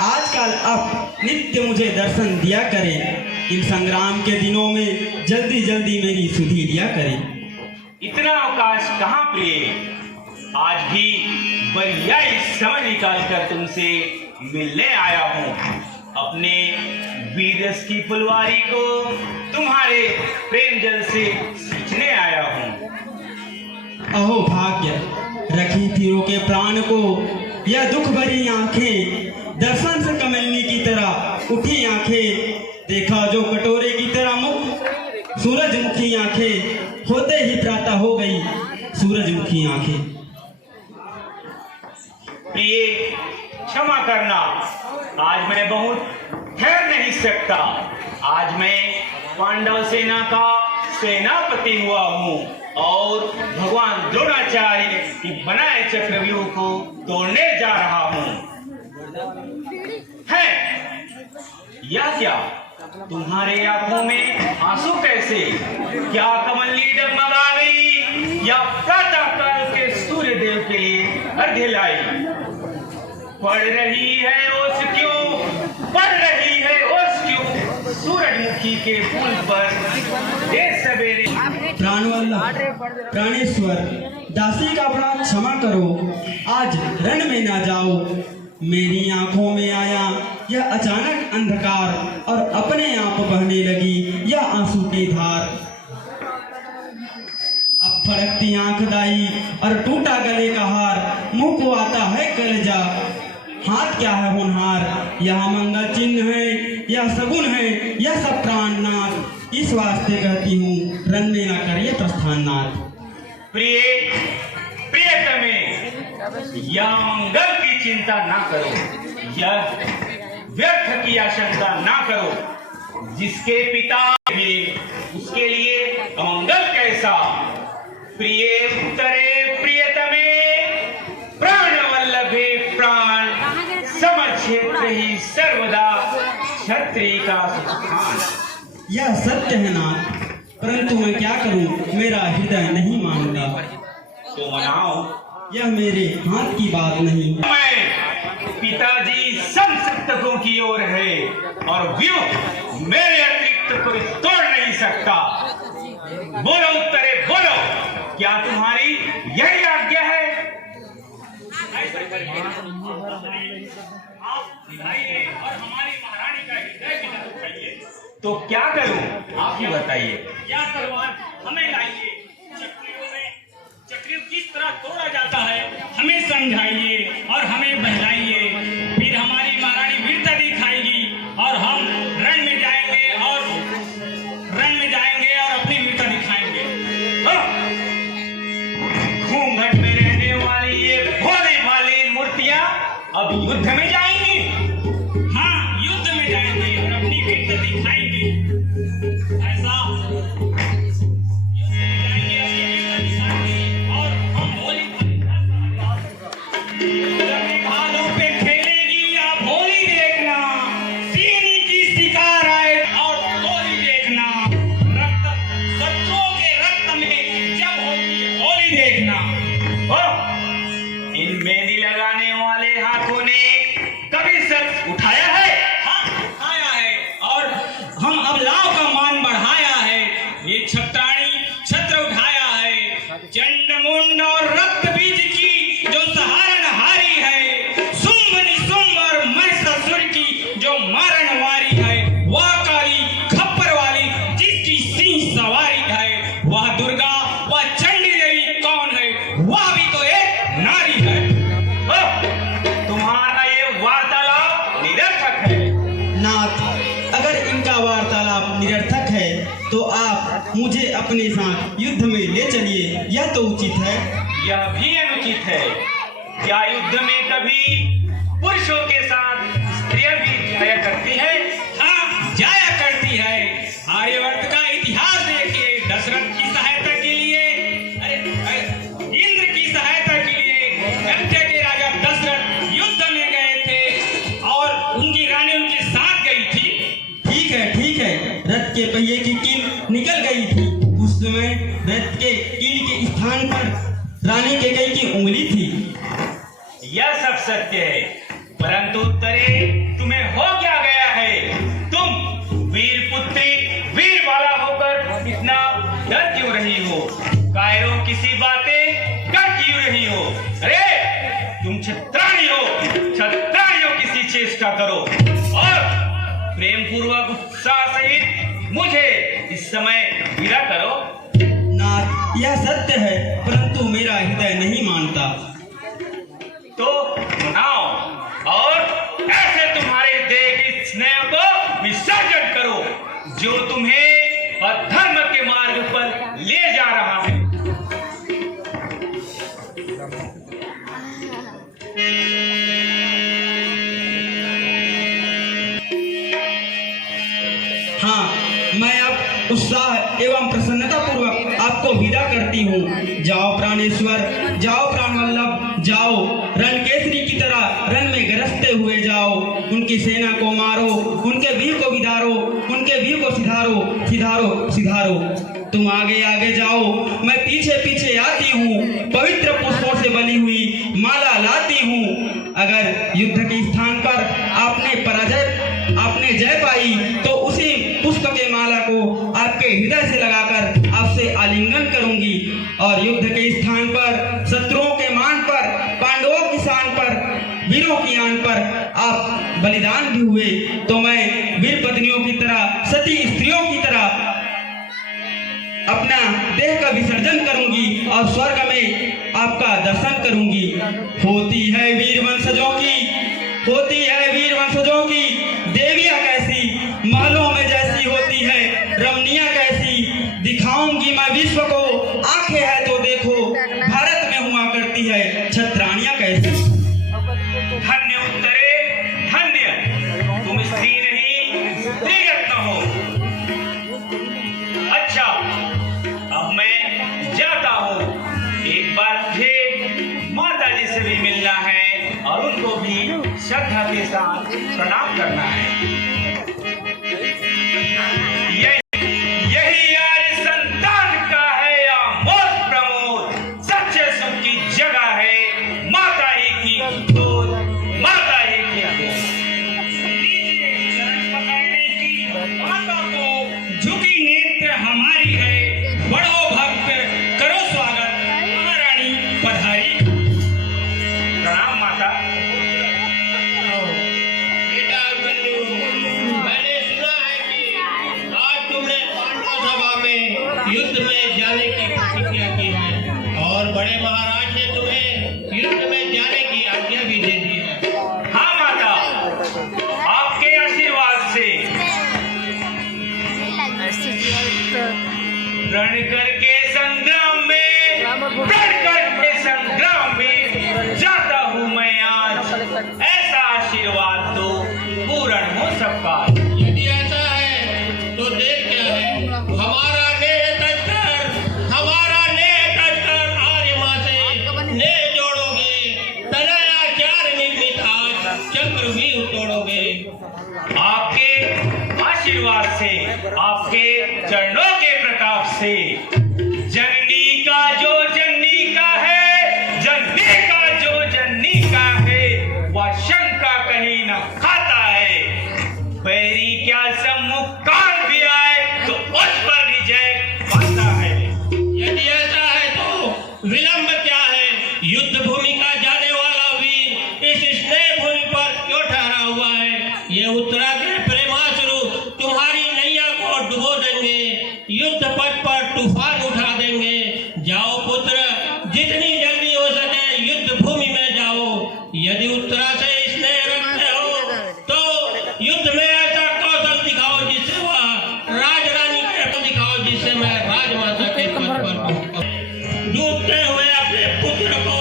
आजकल अब नित्य मुझे दर्शन दिया करे, इन संग्राम के दिनों में जल्दी जल्दी मेरी सुधि लिया करे। इतना अवकाश कहाँ प्रिय, आज भी बरियाई समय निकाल कर तुमसे मिलने आया हूँ। अपने वीरस की फुलवारी को तुम्हारे प्रेम जल से सींचने आया हूँ। अहो भाग्य रखी तीरों के प्राण को, यह दुख भरी आंखें दर्शन से कमलनी की तरह उठी आंखें, देखा जो कटोरे की तरह मुख सूरजमुखी आंखें, होते ही प्रातः हो गई सूरजमुखी आंखें। प्रिय क्षमा करना, आज मैं बहुत ठहर नहीं सकता। आज मैं पांडव सेना का सेनापति हुआ हूँ और भगवान द्रोणाचार्य की बनाए चक्रव्यूह को तोड़ने जा रहा हूँ। है या क्या तुम्हारे आंखों में आंसू कैसे? क्या कमलनी डगमगा गई या प्रातः काल के सूर्य देव के लिए अर्घ्य लाई? पड़ रही है ओस क्यों, पड़ रही है ओस क्यों सूरजमुखी के फूल पर ये सवेरे? प्राणवल्लभ प्राणेश्वर दासी का अपराध क्षमा करो, आज रण में ना जाओ। मेरी आंखों में आया यह अचानक अंधकार और अपने आप बहने लगी यह आंसू की धार। अब फड़कती आंख दाई और टूटा गले का हार, मुंह को आता है कलेजा, हाथ क्या है होनहार। यह मंगल चिन्ह है यह सगुन है यह सब प्राणनाथ, इस वास्ते कहती हूँ रण में ना करिए प्रस्थान नाथ। प्रिय प्रियतमे या मंगल की चिंता ना करो, यह व्यर्थ की आशंका ना करो। जिसके पिता भी उसके लिए अमंगल कैसा? प्रिय उत्तरे प्रियतमे प्राण वल्लभे प्राण, समर क्षेत्र ही सर्वदा क्षत्रिय का सुखान। यह सत्य है नाथ, परंतु मैं क्या करूं मेरा हृदय नहीं मानता। तो मनाओ, यह मेरे हाथ की बात नहीं। मैं पिताजी संसप्तकों की ओर है और व्यूह मेरे अतिरिक्त कोई तोड़ नहीं सकता। बोलो उत्तरे बोलो, क्या तुम्हारी यही आज्ञा है? आप दिखाइए और हमारी महारानी का हृदय भी न दुखाइए। तो क्या करूं आप ही बताइए। या तलवार हमें लाइए, चक्र किस तरह तोड़ा जाता है हमें समझाइए और हमें बहलाइए, फिर हमारी महारानी वीरता दिखाएगी और हम रण में जाएंगे और अपनी वीरता दिखाएंगे। घूंघट में रहने वाली ये भोले भाले मूर्तियां अब युद्ध में जाएंगी। हाँ, युद्ध में जाएंगे और अपनी वीरता दिखाएंगे। ऐसा भालों पे खेलेगी या भोली देखना, सीनी की शिकार आए और गोली देखना, रक्त शत्रुओं के रक्त में जब होगी होली देखना। इन मेहंदी लगाने वाले हाथों ने तो आप मुझे अपने साथ युद्ध में ले चलिए, यह तो उचित है। यह भी अनुचित है। क्या युद्ध में कभी पुरुषों के साथ स्त्रियां भी जाया करती है? हाँ, जाया करती है। आर्यवर्त का इतिहास देखिए, दशरथ की सहायता के लिए, इंद्र की सहायता के लिए कत्य के राजा दशरथ युद्ध में गए थे और उनकी रानी उनके साथ गई थी। ठीक है, रथ के पहिए की कील निकल गई थी। उस समय रथ के कील के स्थान पर रानी कैकेयी की उंगली थी। यह सब सत्य है, परंतु उत्तरे तुम्हें हो क्या गया है? तुम वीर पुत्री वीर वाला होकर इतना डर क्यों रही हो? कायरों किसी बातें कर क्यों रही हो? अरे तुम छत्राणी हो, छत्राणियों किसी चेष्टा करो और प्रेम पूर्वक उत्साह सहित मुझे इस समय विदा करो। नाथ, यह सत्य है, परंतु मेरा हृदय नहीं मानता। तो सुनाओ और ऐसे तुम्हारे देह के स्नेह को विसर्जन करो जो तुम्हें अधर्म के मार्ग पर ले जा रहा है। हाँ, मैं अब उत्साह एवं प्रसन्नता पूर्वक आपको विदा करती हूँ। जाओ प्राणेश्वर, जाओ प्राणवल्लभ, जाओ रणकेसरी की तरह रण में गरजते हुए जाओ। उनकी सेना को मारो, उनके वीर को विदारो, उनके वीर को सिधारो। तुम आगे आगे जाओ, मैं पीछे पीछे आती हूँ। पवित्र पुष्पों से बनी हुई माला लाती हूँ। अगर युद्ध के स्थान पर आपने जय पाई तो उसी पुष्प के माला को आपके हृदय से लगाकर आपसे आलिंगन करूंगी और युद्ध के स्थान पर शत्रुओं के मान पर, पांडवों की शान पर, वीरों की आन पर आप बलिदान भी हुए तो मैं वीर पत्नियों की तरह, सती स्त्रियों की तरह अपना देह का विसर्जन करूंगी और स्वर्ग में आपका दर्शन करूंगी। होती है वीर वंशजों की देवियां कैसी, महलों में जैसी होती है रमणियां कैसी। दिखाऊंगी मैं विश्व को, आंखें है तो देखो, भारत में हुआ करती है छत्राणियां कैसी। धन्य उत्तरे, धन्य। तुम स्त्री नहीं स्त्रीरत्न हो। अच्छा, अब मैं जाता हूँ। एक बार मुझे माता जी से भी मिलना है और उनको भी श्रद्धा के साथ प्रणाम करना है। यही आर्य संतान का है आमोद प्रमोद, सच्चे सुख की जगह है माता ही की गोद, माता ही की गोद। शरण पकड़ने की माता को झुकी नेत्र हमारी है, बड़ो भक्त करो स्वागत, महारानी पधारी। प्रणाम माता। बेटा बंधु, मैंने सुना है कि आज तुमने पांडव सभा में युद्ध में जाने की प्रतिज्ञा की है और बड़े महाराज ने तुम्हें युद्ध में जाने की आज्ञा भी दे दी है। हाँ माता, आपके आशीर्वाद से रण करके संग्राम में जाता हूँ मैं आज। ऐसा आशीर्वाद तो पूर्ण हो सबका। यदि ऐसा है तो देर क्या है, हमारा नेह तजकर आर्य माँ से नेह जोड़ोगे, तनयाचार निर्मित आज चक्रव्यूह तोड़ोगे। आपके आशीर्वाद से, आपके चरणों के प्रताप से जननी का जो जननी का है, जननी का जो जननी का है, वह शंका कहीं न खाता है। बैरी क्या सम्मुख काल भी आए तो उस पर भी जय पाता है। यदि ऐसा है तो विलंब क्या है, युद्ध भूमि का जाने वाला वीर इस स्नेह भूमि पर क्यों ठहरा हुआ है? ये उत्तरा के प्रेमाश्रु तुम्हारी नैया को डुबो देंगे, युद्ध पथ पर तूफान उठा देंगे। जाओ पुत्र, जितनी जल्दी हो सके युद्ध भूमि में जाओ। यदि उत्तरा से स्नेह रखते हो तो युद्ध में ऐसा कौशल दिखाओ जिससे वह राजरानी के दिखाओ। जिससे मैं राजमाता के पद पर पहुंचूं। डूबते हुए अपने पुत्र को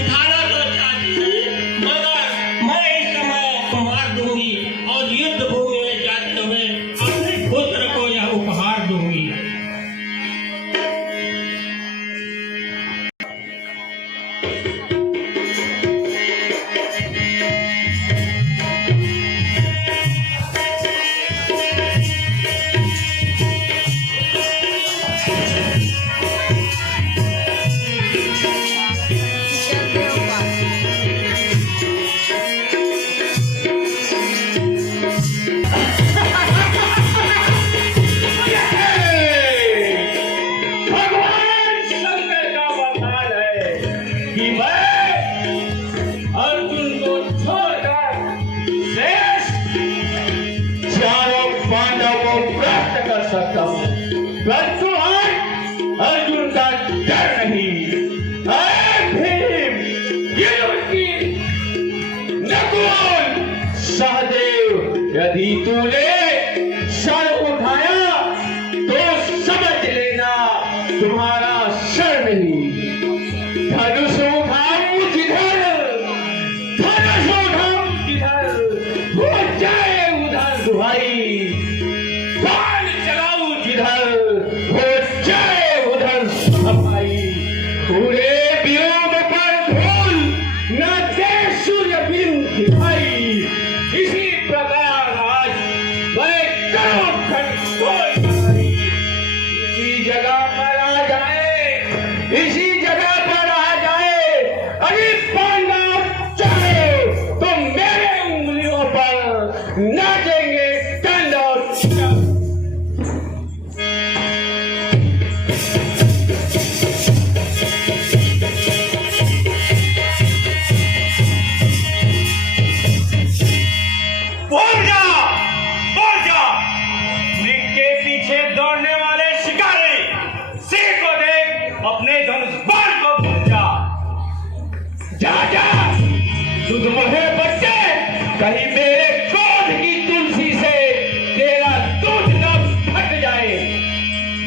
उठाना तो चाहती हूँ, मगर मैं इस समय मार दूंगी और युद्ध भूमि में जाते हुए अपने पुत्र को यह उपहार दूंगी। भगवान शंकर का वरदान है कि मैं अर्जुन को छोड़कर शेष चारों पांडव को प्राप्त कर सकता हूँ, परंतु आज अर्जुन का डर नहीं। अरे भीम, युधिष्ठिर, नकुल, सहदेव, यदि तूने सर उठाया तो समझ लेना तुम्हारा सर नहीं। धनुष उठाऊं जिधर, धनुष उठाऊं जिधर, हो जाए उधर दुहाई। बाण चलाऊं जिधर, हो जाए उधर सफाई। पूरे व्योम पर धूल न दे सूर्य बिन दिखाई। इसी प्रकार आज मैं करो खंड इसी जगह पर आ जाए, इसी जगह पर आ जाए। अरे पांडव चाहे तो मेरे उंगलियों पर नाचेंगे कंड और चम। बोल जा, बोल जा, मृग के पीछे दौड़ने वाले शिकारी, सिंह को देख अपने धनुष बाण को भूल जा। जा जा, सुध मोहे बच्चे, कहीं मेरे क्रोध की तुलसी से तेरा दूध न फट जाए।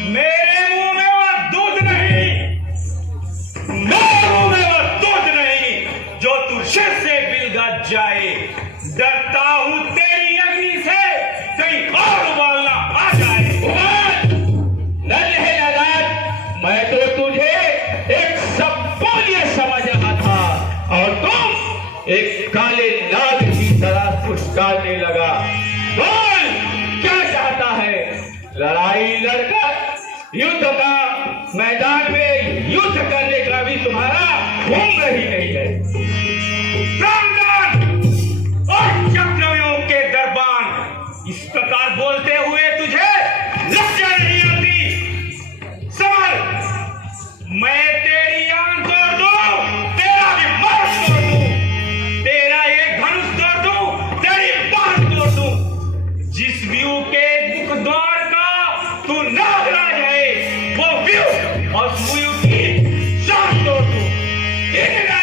मेरे मुंह में वो दूध नहीं, मेरे मुंह में वो दूध नहीं जो तू शिर से बिलगत जाए। डरता हूं तेरी अग्नि से कहीं और उबालना आ जाए। नन्हे नादान, मैं तो तुझे एक सपोलिया समझ रहा था और तुम एक काले नाग की तरह फुसकारने लगा। बोल, क्या चाहता है? लड़ाई लड़कर युद्ध का मैदान में युद्ध करने का भी तुम्हारा उम्र ही नहीं है। प्राणदान और चक्रव्यूह के दरबान, इस प्रकार बोलते हुए तुझे लज्जा नहीं आती? समझ, मैं तेरी आंख तोड़ दूं, तेरा भी मर्द तोड़ दूं, तेरा एक धनुष तोड़ दूं, तेरी बांह तोड़ दूं। जिस व्यू के मुख द्वार का तू नागराज है, वो व्यू और उस व्यू की शान तोड़ दूं। इतना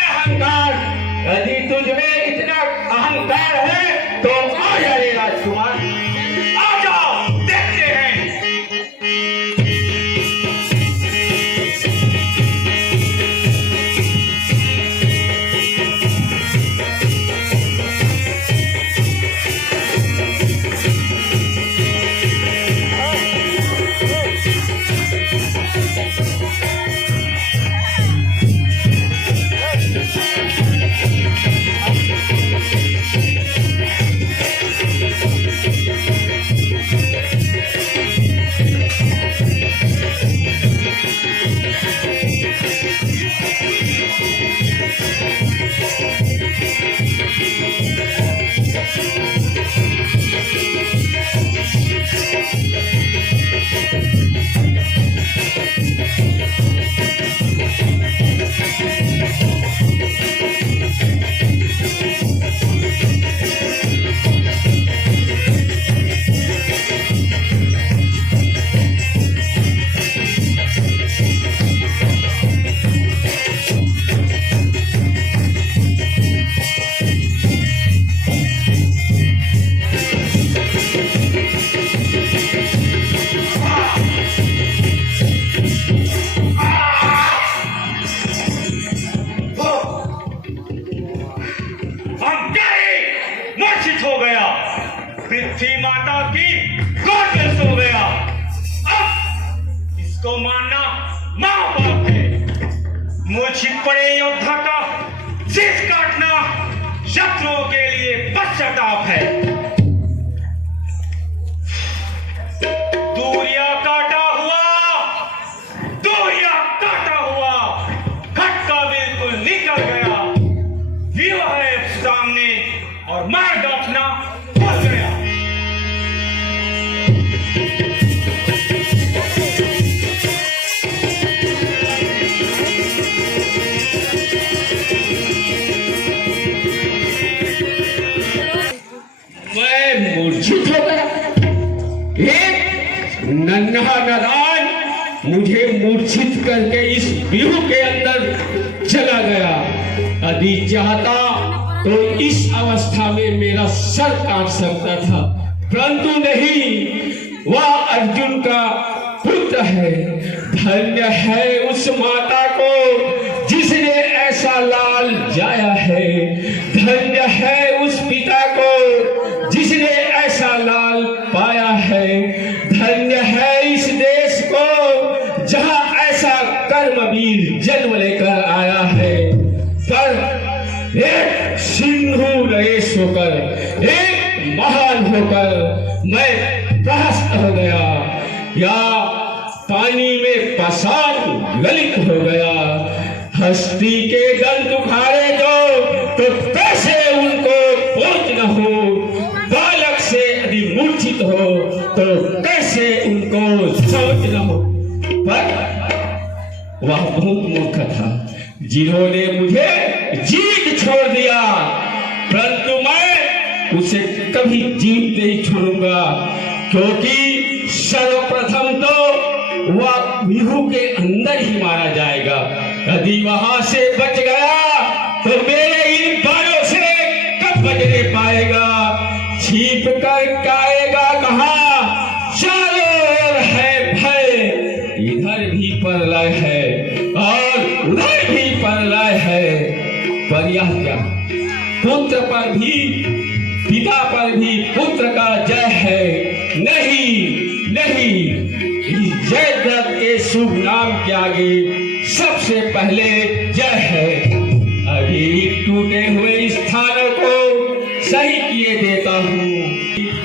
उसको मारना महापाप है। मूर्छित पड़े योद्धा का शीश काटना शत्रुओं के लिए पश्चाताप है। दूरिया काटा हुआ खटका बिल्कुल निकल गया। व्यू है सामने और मार डांटना भूल गया। मैं मूर्छित हो गया। एक नन्हा नादान मुझे मूर्छित करके इस बिहू के अंदर चला गया। यदि चाहता तो इस अवस्था में मेरा सर काट सकता था, परंतु नहीं, वह अर्जुन का पुत्र है। धन्य है उस माता को जिसने ऐसा लाल जाया है। धन्य है उस पिता को जिसने ऐसा लाल पाया है। धन्य है इस देश को जहां ऐसा कर्मवीर जन्म लेकर आया है। पर एक सिंधु नरेश होकर, एक महान होकर मैं त्रस्त हो गया, या पानी में पाषाण गलित हो गया। हस्ती के दंत उखाड़े तो कैसे उनको पहुंच न हो। बालक से यदि मूर्छित हो तो कैसे उनको सोच न हो। पर वह बहुत मूर्ख था जिन्होंने मुझे जीत छोड़ दिया, परंतु मैं उसे कभी जीत नहीं छोड़ूंगा, क्योंकि सर्वप्रथम तो वह बिहू के अंदर ही मारा जाएगा। यदि वहां से बच गया तो मेरे इन बालों से कब बचने पाएगा। छिप कर आएगा कहां, चारों ओर है भय। इधर भी प्रलय है और उधर भी प्रलय है। पर यह क्या, पुत्र पर भी पिता पर भी पुत्र का जय है। नहीं नहीं, इस जयद्रथ के शुभ नाम के आगे सबसे पहले जय है। अभी टूटे हुए स्थानों को सही किए देता हूँ।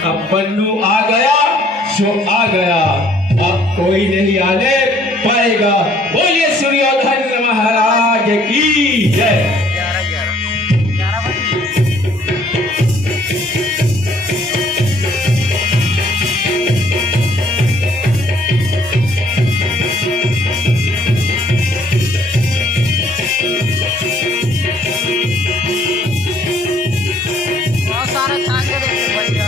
अब पन्नू आ गया सो आ गया, अब कोई नहीं आने पाएगा। बोलिए सूर्योधन महाराज की जय। बहुत सारा छान के देखो भैया।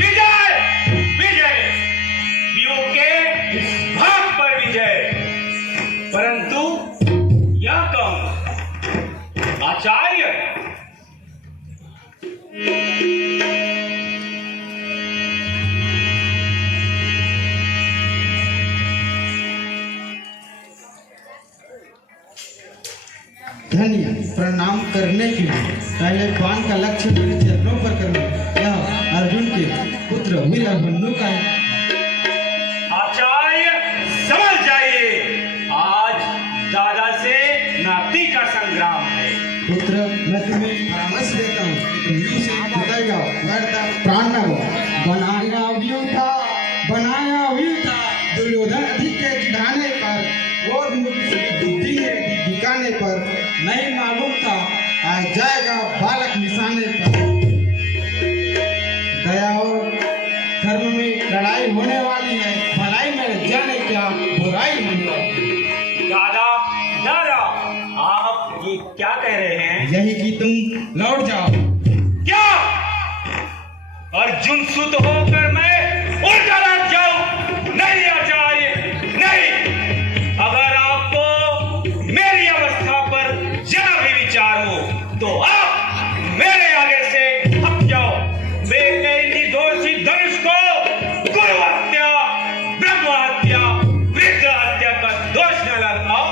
विजय विजय, व्यू के भाग पर विजय। परंतु यह कौन? आचार्य। धन्य प्रणाम करने के लिए पहले बाण का लक्ष्य मेरे चरणों पर करना। यह अर्जुन के पुत्र वीर अभिमन्यु का है। आचार्य समझ जाइए, आज दादा से नाती का संग्राम है। पुत्र, मैं तुम्हें परामर्श देता हूँ कि तुम यूं से निकल जाओ, व्यर्थ प्राण न हो। बनाया व्यू था दुर्योधन अधिक के चिढ़ाने पर और मुझसे बुद्धि है दिखाने पर। नहीं मालूम था आ जाएगा बालक निशाने पर। दया और धर्म में लड़ाई होने वाली है, भलाई में जाने क्या बुराई नहीं। दादा आप ये क्या कह रहे हैं? यही कि तुम लौट जाओ। क्या अर्जुन सुत होकर मैं उल्टा लौट जाऊं? नहीं आचार्य, नहीं। अगर आपको मेरी अवस्था पर जरा भी विचार हो तो आप मेरे आगे से हट जाओ। मेरे निर्दोषी धनुष को गुरु हत्या, ब्रह्म हत्या, वृद्ध हत्या का दोष न लगाओ।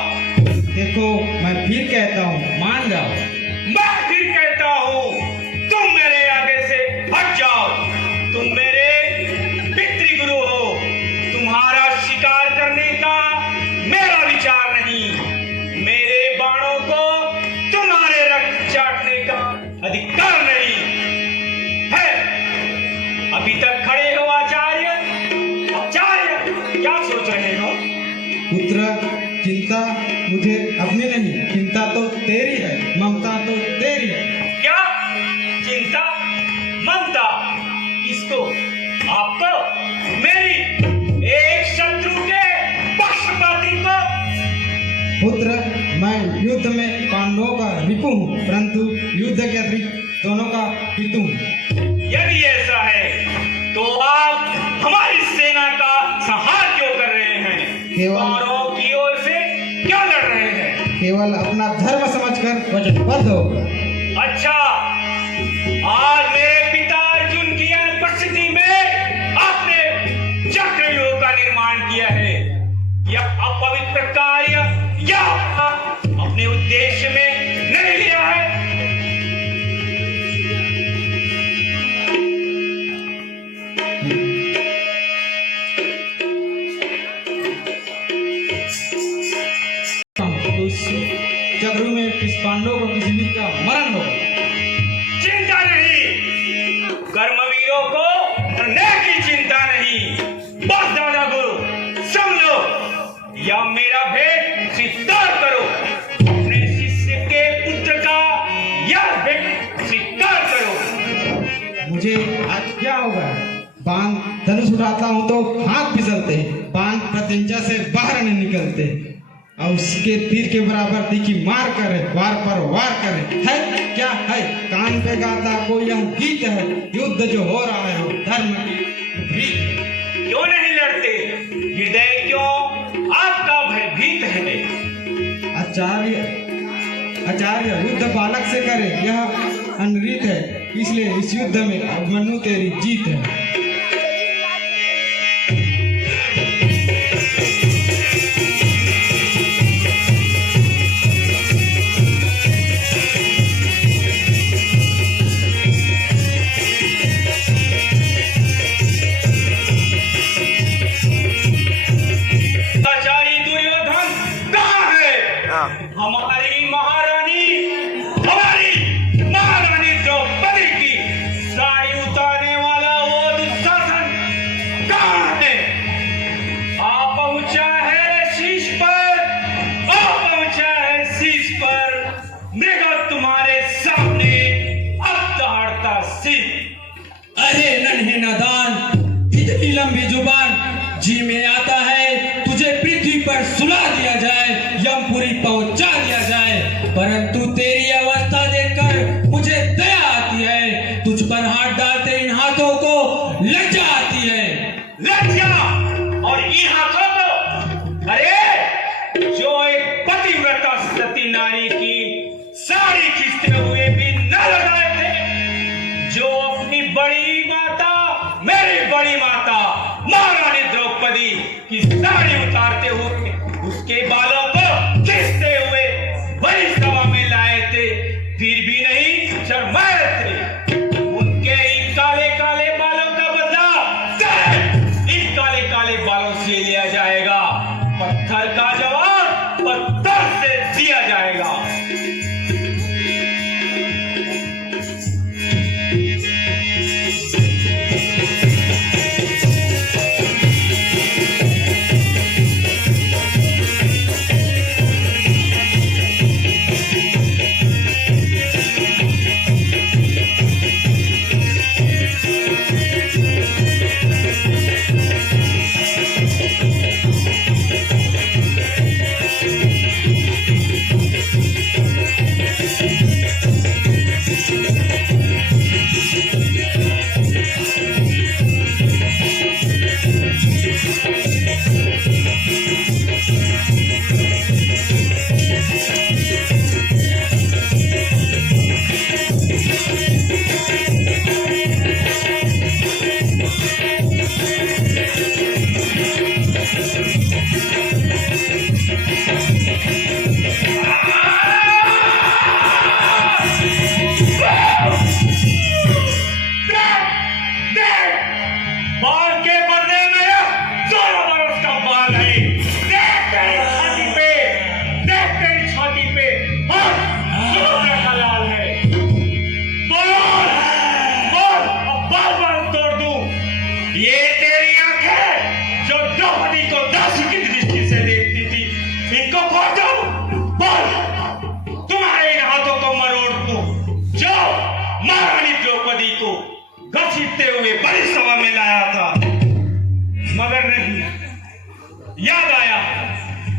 देखो, मैं फिर कहता हूँ, मान जाओ। मैं फिर कहता हूँ, तुम मेरे आगे से हट जाओ। तुम मेरे क्या सोच रहे हो? पुत्र, चिंता मुझे अपनी नहीं, चिंता तो तेरी है, ममता तो तेरी है। क्या चिंता, ममता? किसको? आपको? मेरी एक शत्रु के पक्षपाती को? पुत्र, मैं युद्ध में पांडवों का रिपु हूँ, परंतु युद्ध के अतिरिक्त दोनों का पितु हूँ। यदि ऐसा है तो आप हमारी सेना का संहार क्यों कर रहे हैं? कौरवों की ओर से क्यों लड़ रहे हैं? केवल अपना धर्म समझकर वचनबद्ध हो। अच्छा, आज मेरे पिता अर्जुन की अनुपस्थिति में आपने चक्रव्यूह का निर्माण किया है। यह अपवित्र कार्य या अपने उद्देश्य में नहीं लिया है? उस चक्रव्यूह में किस पांडव को किसी वीर का मरण हो। चिंता नहीं, कर्मवीरों को अन्याय की चिंता नहीं। बस दादा गुरु सुन लो, या मेरा भेद स्वीकार करो। अपने शिष्य के पुत्र का यह भेद स्वीकार करो। मुझे आज क्या होगा? बाण धनुष उठाता हूँ तो हाथ फिसलते, बाण प्रत्यंचा से बाहर नहीं निकलते, और उसके तीर के बराबर तीखी मार करे, वार पर वार करे। है क्या है? कान पे गाता को यह गीत है, युद्ध जो हो रहा है वो धर्म की विपरीत। क्यों नहीं लड़ते? हृदय क्यों आपका भयभीत है? आचार्य युद्ध बालक से करे, यह अनरीत है, इसलिए इस युद्ध में अभिमन्यु तेरी जीत है। हमारी महारानी द्रौपदी की साड़ी उतारने वाला वो दुशासन कहाँ है? आ पहुंचा है शीश पर, आ पहुंचा है शीश पर। देखो तुम्हारे सामने अब दहाड़ता सिर। अरे नन्हे नादान, इतनी लंबी जुबान, जी में आता है तुझे पृथ्वी पर सुला दिया जाए, यमपुरी पहुंचा दिया जाए, परंतु तेरी अवस्था देखकर मुझे दया आती है। तुझ पर हाथ डालते इन हाथों को लज्जा आती है। लज्जा? और इन हाथों को? अरे जो एक पतिव्रता सती नारी की साड़ी खींचते हुए भी न लगाए थे, जो अपनी बड़ी माता, मेरी बड़ी माता महारानी द्रौपदी की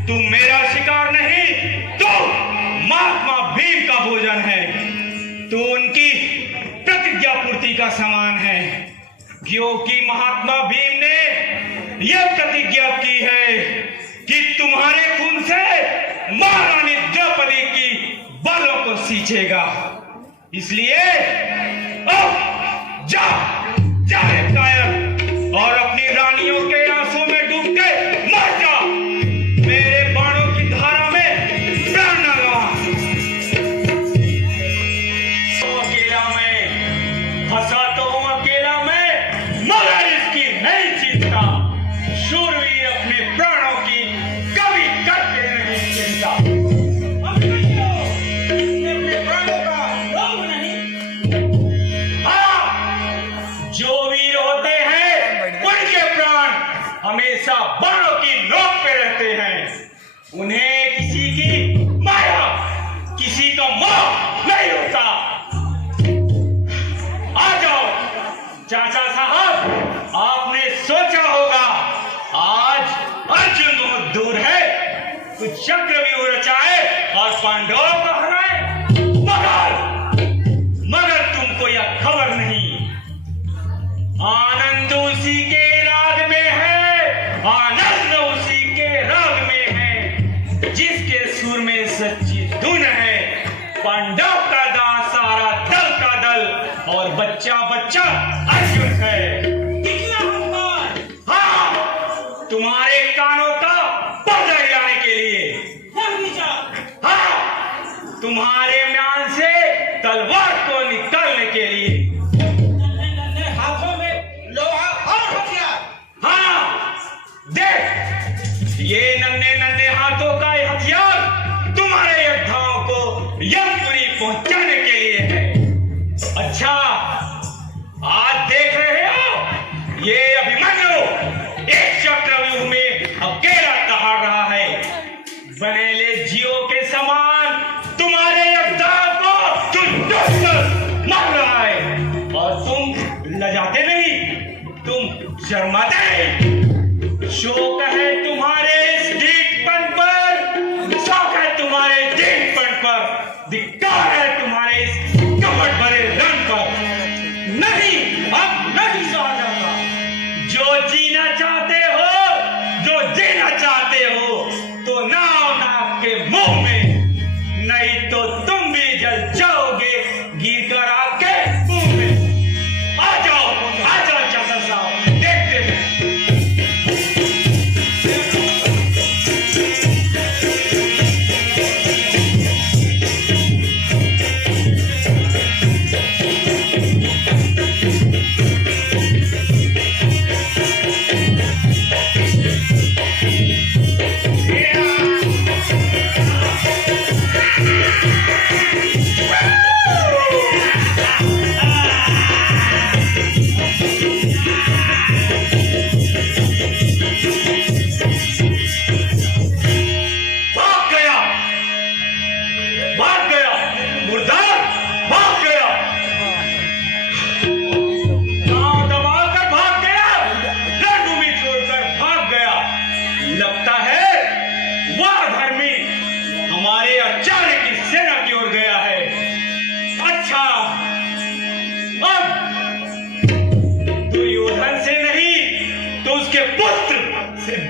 तुम मेरा शिकार नहीं, तो महात्मा भीम का भोजन है। तो उनकी प्रतिज्ञा पूर्ति का समान है, क्योंकि महात्मा भीम ने यह प्रतिज्ञा की है कि तुम्हारे खून से महारानी द्रौपदी की बालों को सींचेगा। इसलिए अब जा रे कायर, और अपनी रानियों के आंसू में डूब के मर जा। मेरे बाणों की धारा में प्राण न गवा। अकेला मैं फंसा तो हूं, अकेला मैं, मगर इसकी नहीं चिंता। शूरवीर अपने प्राणों की कभी करते नहीं चिंता। अपने प्राणों का रोग नहीं। हाँ, जो वीर होते हैं उनके प्राण हमेशा बाणों की नोक पे रहते हैं। उन्हें किसी की माया, किसी का मोह नहीं होता। आ जाओ चाचा साहब, आपने सोचा होगा आज अर्जुन बहुत दूर है, कुछ चक्रव्यूह रचाए और पांडवों को हराए, मगर तुमको यह खबर नहीं। आनंद उसी के राग में है, आनंद उसी के राग में है, जिसके सुर में सच्ची धुन है। पांडव का दास सारा दल का दल, और बच्चा बच्चा अर्जुन है। हाँ, तुम्हारे कानों का पर्दा हिलाने के लिए। हाँ, तुम्हारे म्यान से तलवार को निकालने के लिए। हाथों में लोहा और हथियार। हाँ, देख, ये नन्हे नन्हे हाथों का ये हथियार तुम्हारे योद्धाओं को यमपुरी पहुंचाने के लिए है। अच्छा, आज देख रहे हो, ये अभिमन्यु एक चक्रव्यूह में अकेला दहाड़ रहा है। बनेले जीवों के समान तुम्हारे योद्धाओं को चुन-चुन कर मार रहा है, और तुम लजाते नहीं, तुम शर्माते नहीं। शोक है तुम्हारे इस ढीठपन पर, शौक है तुम्हारे ढीठपन पर, धिक्कार है तुम्हारे इस कपट भरे रण पर। नहीं, अब नहीं सहा जाता। जो जीना चाहते हो, जो जीना चाहते हो, तो नाव नाक के मुंह में, नहीं तो तुम भी जल जाओगे गिर कर आके मुंह में। आ जाओ चाचा साहब, देखते हैं।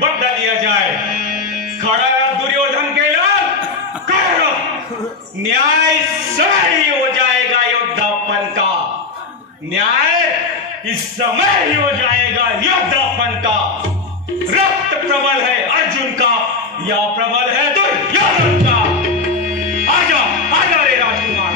बदला दिया जाए। खड़ा दुर्योधन के लाल, न्याय सही हो जाएगा योद्धापन का, न्याय इस समय ही हो जाएगा योद्धापन का। रक्त प्रबल है अर्जुन का, या प्रबल है दुर्योधन का। आजा रे राजकुमार।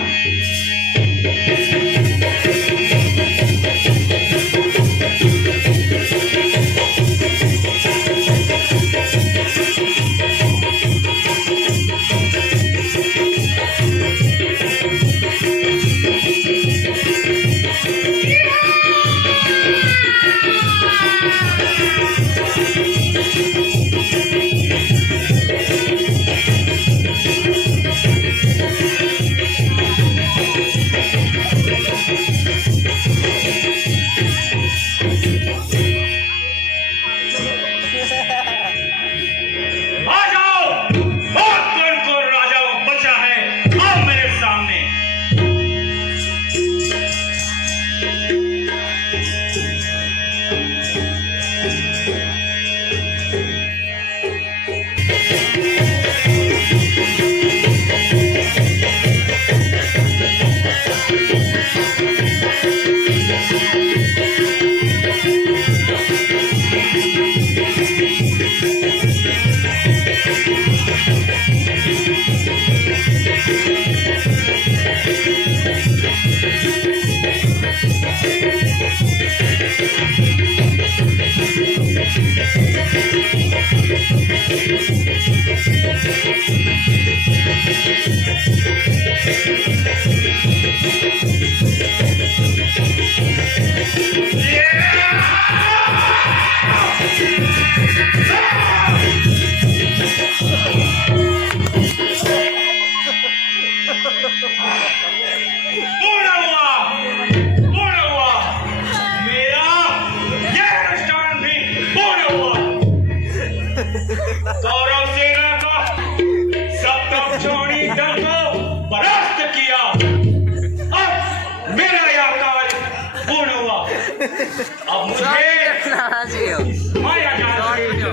मुझे माया जाल से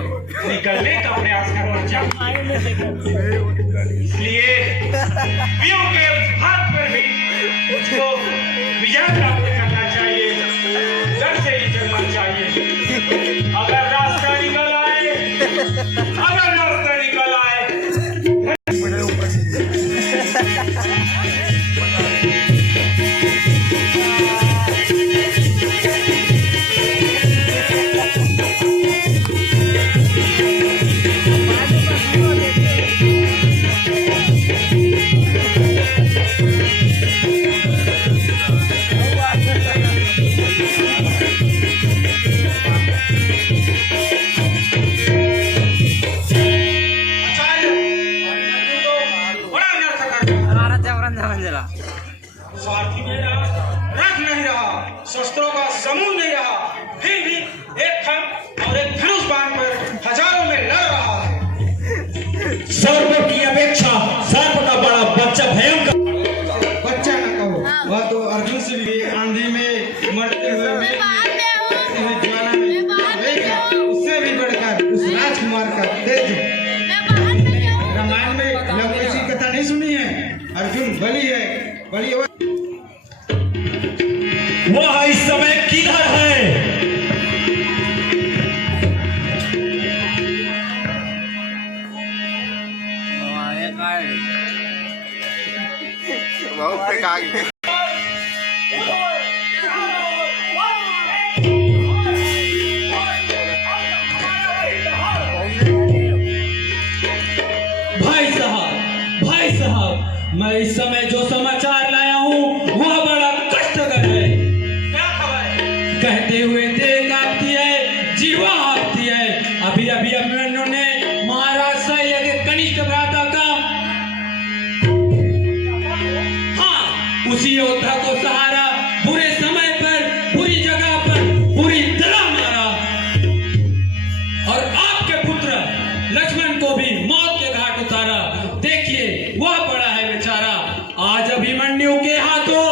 निकलने का प्रयास करना चाहिए। इसलिए पियों के हाथ पर भी मुझको विजय प्राप्त करना चाहिए, जड़ से ही चलना चाहिए। अगर रास्ता निकल आए, अगर रास्ता निकल आए, स्वार्थी नहीं रहा, रथ नहीं रहा, शस्त्रों का समूह नहीं रहा, फिर भी एक खंड और एक धनुष बाण पर हजारों में लड़ रहा है। सर्प की अपेक्षा सर्प का बड़ा बच्चा भयंकर। बच्चा न कहो, वह तो अर्जुन से भी आंधी में मरते हुए ज्वाला में उससे भी बढ़कर उस राजकुमार का तेज। रामायण में लव कुश की कथा नहीं सुनी है? अर्जुन बलि है, बलि वह इस समय किधर है? भाई साहब, मैं इस समय जो समाचार लाया हूँ वह बड़ा कष्टकर है। क्या खबर? कहते हुए देह कांपती है, जीवा हाँफती है। अभी अभी अभिमन्यु ने महाराज शल्य के कनिष्ठ भ्राता का, हाँ, उसी योद्धा को सहारा बुरे समय पर, बुरी जगह पर, बुरी तरह मारा और आपके पुत्र लक्ष्मण को भी मौत के घाट उतारा। देखिए वह पड़ा है बेचारा। आज अभिमन्यु के हाथों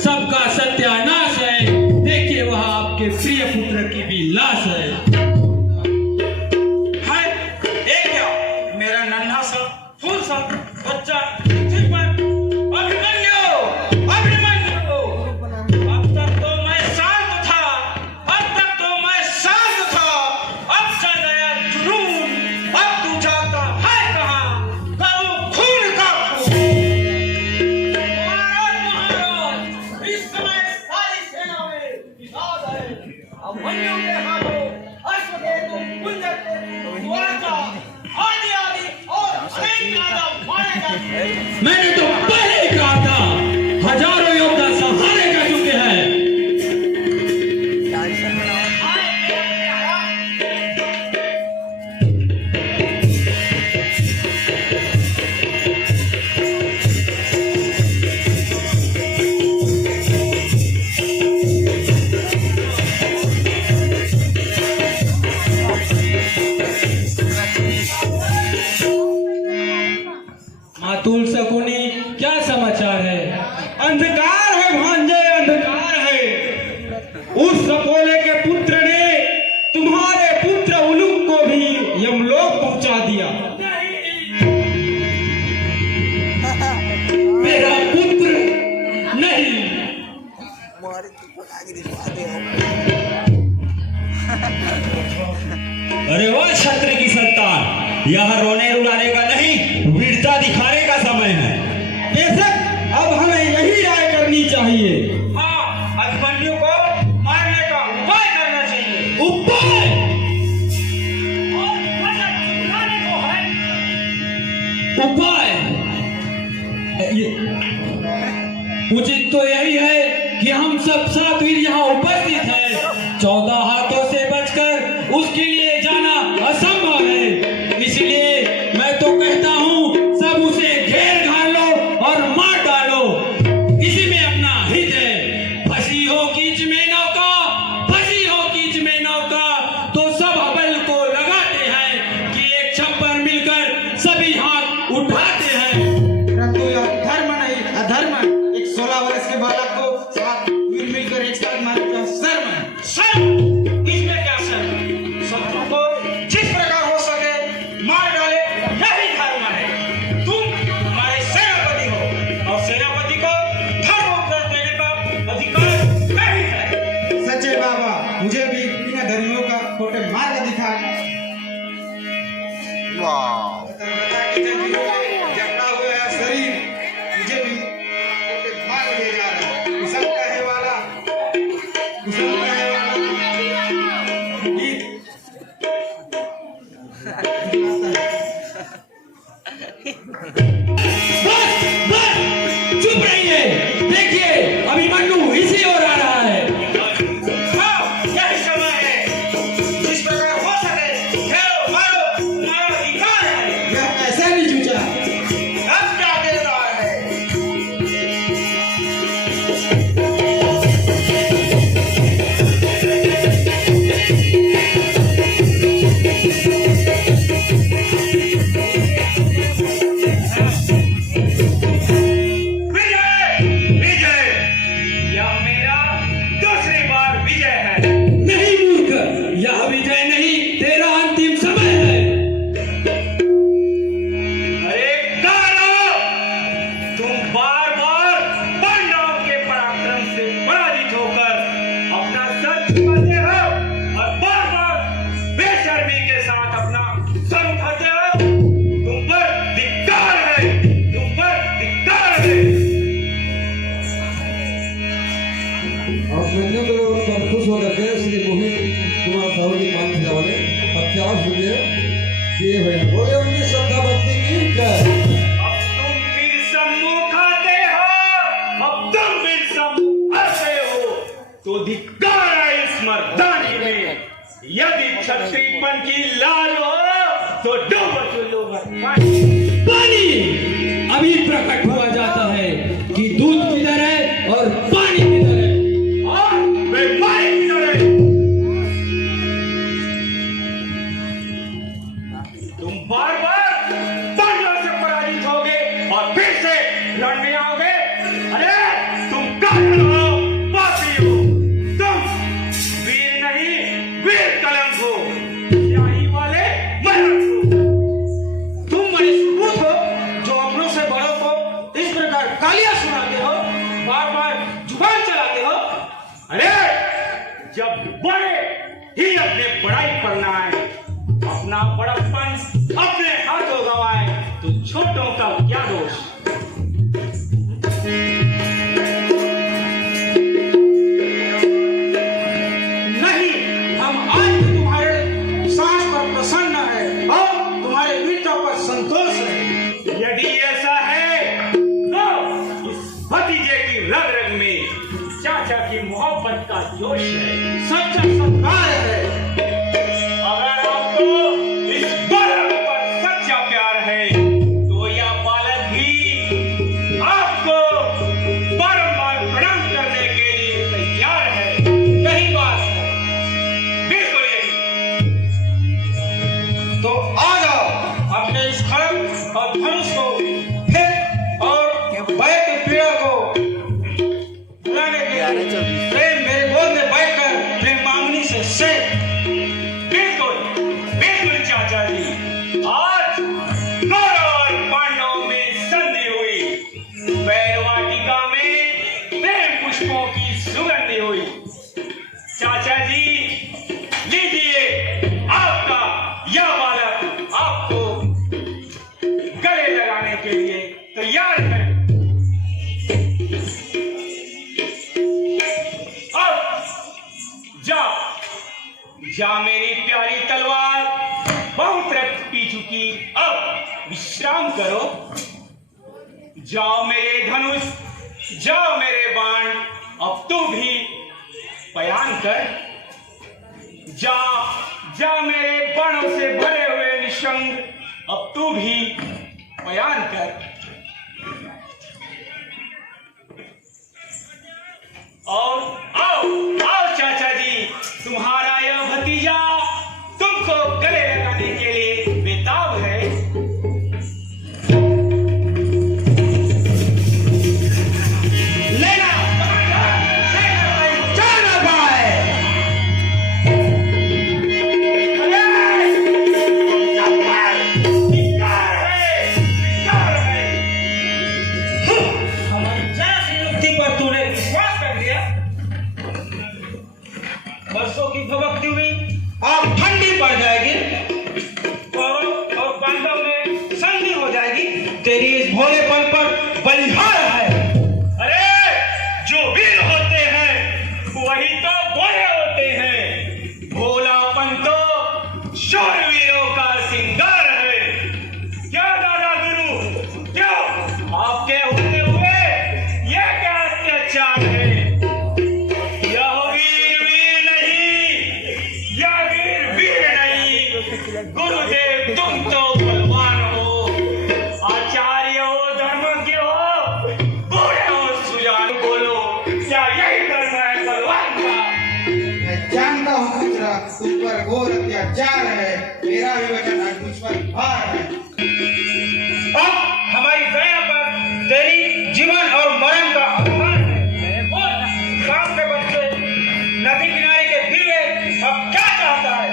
सबका सत्यानाश है। देखिए वह आपके प्रिय पुत्र की भी लाश है। हाय, एक क्या मेरा नन्हा सा फूल सा बच्चा जिस पर अभिमन्यु, अभिमन्यु, अब तक तो मैं शांत था, अब तक तो मैं शांत था, अब चल गया जुनून, अब तू जाता है कहाँ? करूँ खून का खून। महाराज, इस समय सारी सेना में विषाद है। अभिमन्यु के हाथों अश्वमेध, कुंजर, द्वारका आदि आदि और अनेक यादव मारे जाते। मैंने तो पहले ही कहा था, हजारों योद्धा सहारे कर चुके हैं। मातुल शकुनी, क्या समाचार है? अंधकार है भांजे, अंधकार है। उस सपोले के पुत्र ने तुम्हारे पुत्र उलूक को भी यमलोक पहुंचा दिया। मेरा पुत्र नहीं। अरे वो क्षत्रिय की संतान, यह रोने रुलाने का नहीं, वीरता दिखाने का समय है। बेशक अब हमें यही राय करनी चाहिए। हाँ, अभिमन्यु को मारने का उपाय करना चाहिए। उपाय? और मदद छुड़ाने को है। उपाय उचित तो यही है कि हम सब सात वीर यहाँ उपस्थित हैं। 14 हाथों से बचकर उसके लिए जाना असंभव है। इसलिए मैं तो कहता हूँ सब उसे घेर घाल लो और मार डालो। इसी में अपना हित है। फंसी हो कीच में नौका, फंसी हो कीच में नौका, तो सब हबल को लगाते हैं कि एक छप्पर मिलकर सभी हाथ उठाते हैं। परंतु यह धर्म नहीं, अधर्म। एक 16 वर्ष के बालक को 7 वीर मिलकर एक साथ मार बजरंगियों का खोटे मार्ग दिखाना। जकड़ा हुआ है शरीर, मुझे भी खोटे मार्ग ले जा रहा है। कुशल कहे वाला गीत चुप रहिए, देखिए अभिमन्यु इसी ओर आ रहा है। हाँ, यही समय है। जिस प्रकार हो सके खेलो, मारो, तुम्हारा अधिकार है। यह ऐसे नहीं जूझा। अब क्या दे रहा है? विजय, विजय, यह मेरा दूसरी बार विजय है। नहीं मूर्ख, यह विजय नहीं, तेरा अंतिम समय है। अरे गारो, तुम बार बार पांडवों के पराक्रम से पराजित होकर अपना सर झुकाते हो और बार बार बेशर्मी के साथ अपना सर उठाते हो। तुम पर धिक्कार है, तुम पर धिक्कार है। अभिमन्यु को और खुश होकर के श्री मोहित कुमार साहू जी मान के वाले अभ्यास हुए किए हुए हैं। बोले उनकी श्रद्धा भक्ति की जय। अब तुम वीर सम्मुख आते हो, अब तुम वीर सम्मुख आते हो, तो धिक्कार है इस मर्दानी में। यदि क्षत्रियपन की लाज हो तो डूबो चुल्लू में पानी अभी प्रकट हुआ जाता है कि दूध किधर है और पानी किधर है। और वे मारे किधर है? तुम बार बार पांडवों से पराजित होगे और फिर से लड़ने आओगे। अरे तुम कायर हो, पापी हो, तुम वीर नहीं वीर कलंक हो, स्याही वाले मरद हो। तुम बड़े सुबूत हो जो अपनों से बड़ों को इस प्रकार गालियां सुनाते हो, बार बार जुबान चलाते हो। अरे जब बड़े ही अपने बड़ाई करना है, अपना बड़प्पन अपने हाथों गवाए, तो छोटों का क्या दोष? नहीं, हम आज भी तुम्हारे साहस पर प्रसन्न है और तुम्हारे वीरता पर संतोष है। यदि ऐसा है तो इस भतीजे की रग रग में चाचा की मोहब्बत का जोश है, सच्चा सत्कार है। अगर आपको इस बालक पर सच्चा प्यार है तो यह बालक भी आपको बारंबार प्रणाम करने के लिए तैयार है। यही बात है, बिल्कुल यही। तो आ जाओ, अपने इस खड़ग और धनुष को फेंक और बैठ के पीड़ा को बुलाने के लिए प्रेम मेरे गोद में बैठकर प्रेम मांगनी से शेख। बिल्कुल बिल्कुल चाचा जी, आज कौरव और पांडवों में संधि हुई, वैरवाटिका में प्रेम पुष्पों की सुगंधि हुई। चाचा जी लीजिए, आपका यह बालक आपको गले लगाने के लिए तैयार है। अब जा मेरी प्यारी तलवार, बहुत रक्त पी चुकी, अब विश्राम करो। जाओ मेरे धनुष, जाओ मेरे बाण, अब तू भी पयान कर। जा मेरे बाणों से भरे हुए निशंग, अब तू भी पयान कर। और आओ आओ चाचा जी, तुम्हारा यह भतीजा तुमको गले लगाने के लिए बेताब है। लेना जा ना पाए। हमारी जैसी युक्ति पर तूने विश्वास कर लिया। वर्षों की भभक्ति हुई, अब ठंडी पड़ जाएगी और बांधों में सर्दी हो जाएगी। तेरी इस भोलेपन पर बलिहार है। अरे जो वीर होते हैं वही तो भोले होते हैं। भोलापन तो शूरवीरों का श्रृंगार है। क्या दादा गुरु, क्यों आपके होते हुए ये क्या अत्याचार है? यह वीर नहीं, यह वीर नहीं। गुरुदेव तुम तो बलवान हो, आचार्य हो, धर्मज्ञ हो, बूढ़े हो, सुजान बोलो, क्या यही कर्म है बलवान का? मैं जानता हूँ पुत्रा, तुम पर घोर अत्याचार है। मेरा भी वचन आज मुझ पर भार है। अब हमारी दया पर तेरी जीवन और मरण का आधार है। गांव के बच्चे नदी किनारे के भीगे अब क्या चाहता है?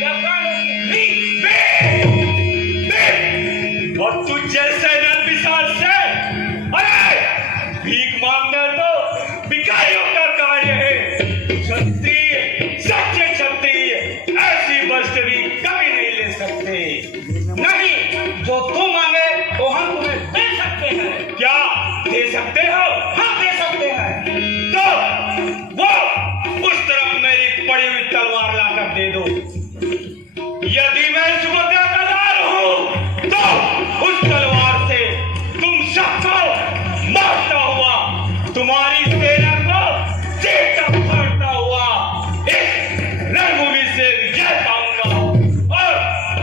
या प्राणों की भीख। और तू जैसे नरपिशाच से, अरे भीख मांगना तो भिखारियों का कार्य है। क्षत्रिय, सच्चे क्षत्रिय ऐसी वस्तु भी कभी नहीं ले सकते। नहीं, जो तू मांगे वो हम तुम्हें दे सकते हैं। क्या दे सकते हो? हाँ, दे सकते हैं। तो वो उस तरफ मेरी पड़ी हुई तलवार लाकर दे दो। यदि मैं सुभद्रा का लाल हूं तो उस तलवार से तुम सबको मारता हुआ, तुम्हारी सेना को चीरता फाड़ता हुआ इस रणभूमि से विजय पाऊंगा और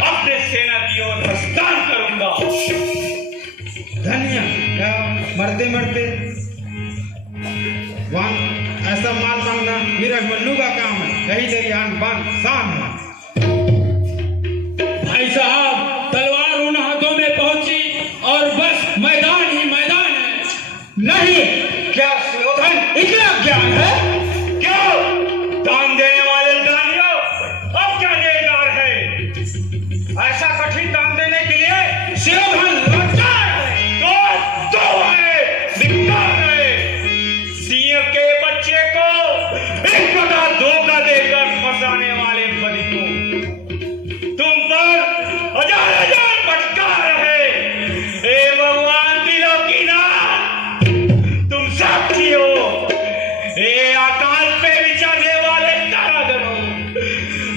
अपने सेना की ओर प्रस्थान करूंगा। धन्य क्या मरते मरते ऐसा माल मांगना मेरा मन्नू का काम है। यही तेरी आन बान शान है। भाई साहब, तलवार उन हाथों में पहुंची और बस मैदान ही मैदान है। नहीं, क्या सुयोधन इतना ज्ञान है? क्यों दान देने वाले दानियों, अब क्या देदार है? ऐसा कठिन दान देने के लिए सुयोधन लाचार है। तो है, धिक्कार है। सिंह के बच्चे को इस प्रकार धोखा देकर फंसाने वाले बलि को तुम पर हजार हजार फटकार है। हे भगवान त्रिलोकीनाथ, तुम साक्षी हो। हे आकाश पे विचरने वाले तारागणों,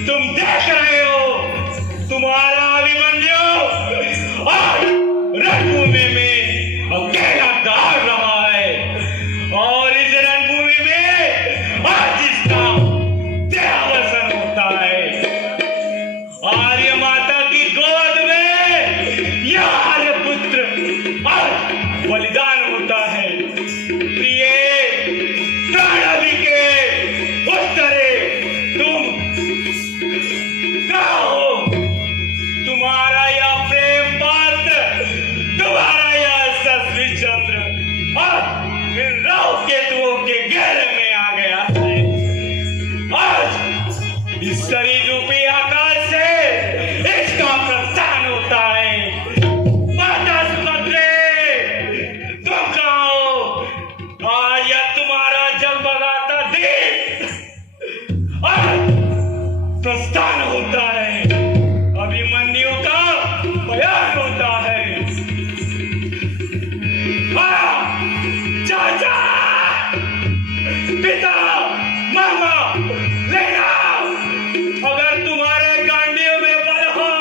तुम देख रहे हो तुम्हारा अभिमन्यु और रणभूमि में अकेला दौड़ रहा है और इस रणभूमि में आज इसका देहावसान होता है। आर्य माता की गोद में यह आर्य पुत्र आज बलिदान होता है। प्रिय प्राणादि के उस तरह तुम कहो, तुम्हारा यह प्रेम पात्र, तुम्हारा यह शस्त्री चंद्र अब इन राव केतुओं के घेरे में आ गया है। आज इस शरीर रूपी आकाश से इसका प्रस्थान होता है। माता सुभद्रे, तुम कहो, आज यह तुम्हारा जगमगाता दीप आज प्रस्थान होता है। अभिमन्यु का बयान होता है। चाचा, पिता, मामा, लेना, अगर तुम्हारे गांडियों में बल हो,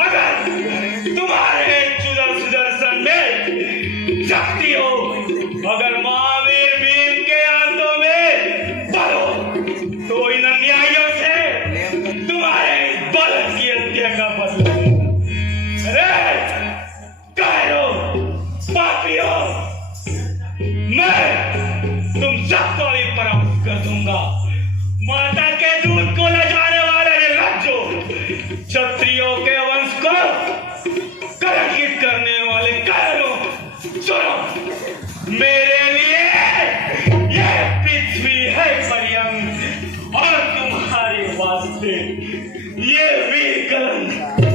अगर तुम्हारे सुदर्शन में शक्ति हो, अगर महावीर भीम के हाथों में बल हो, तो इन अन्यायियों से तुम्हारे बल की हत्या का बदला। अरे कायरो, पापियों, मैं तुम सबको भी परास्त कर दूंगा। माता के दूध को ले जाने वाले निर्लज्जो, क्षत्रियों के वंश को कलंकित करने वाले कायरों, सुनो, मेरे लिए यह पृथ्वी है पर्यंत और तुम्हारे वास्ते ये वीर कलंक।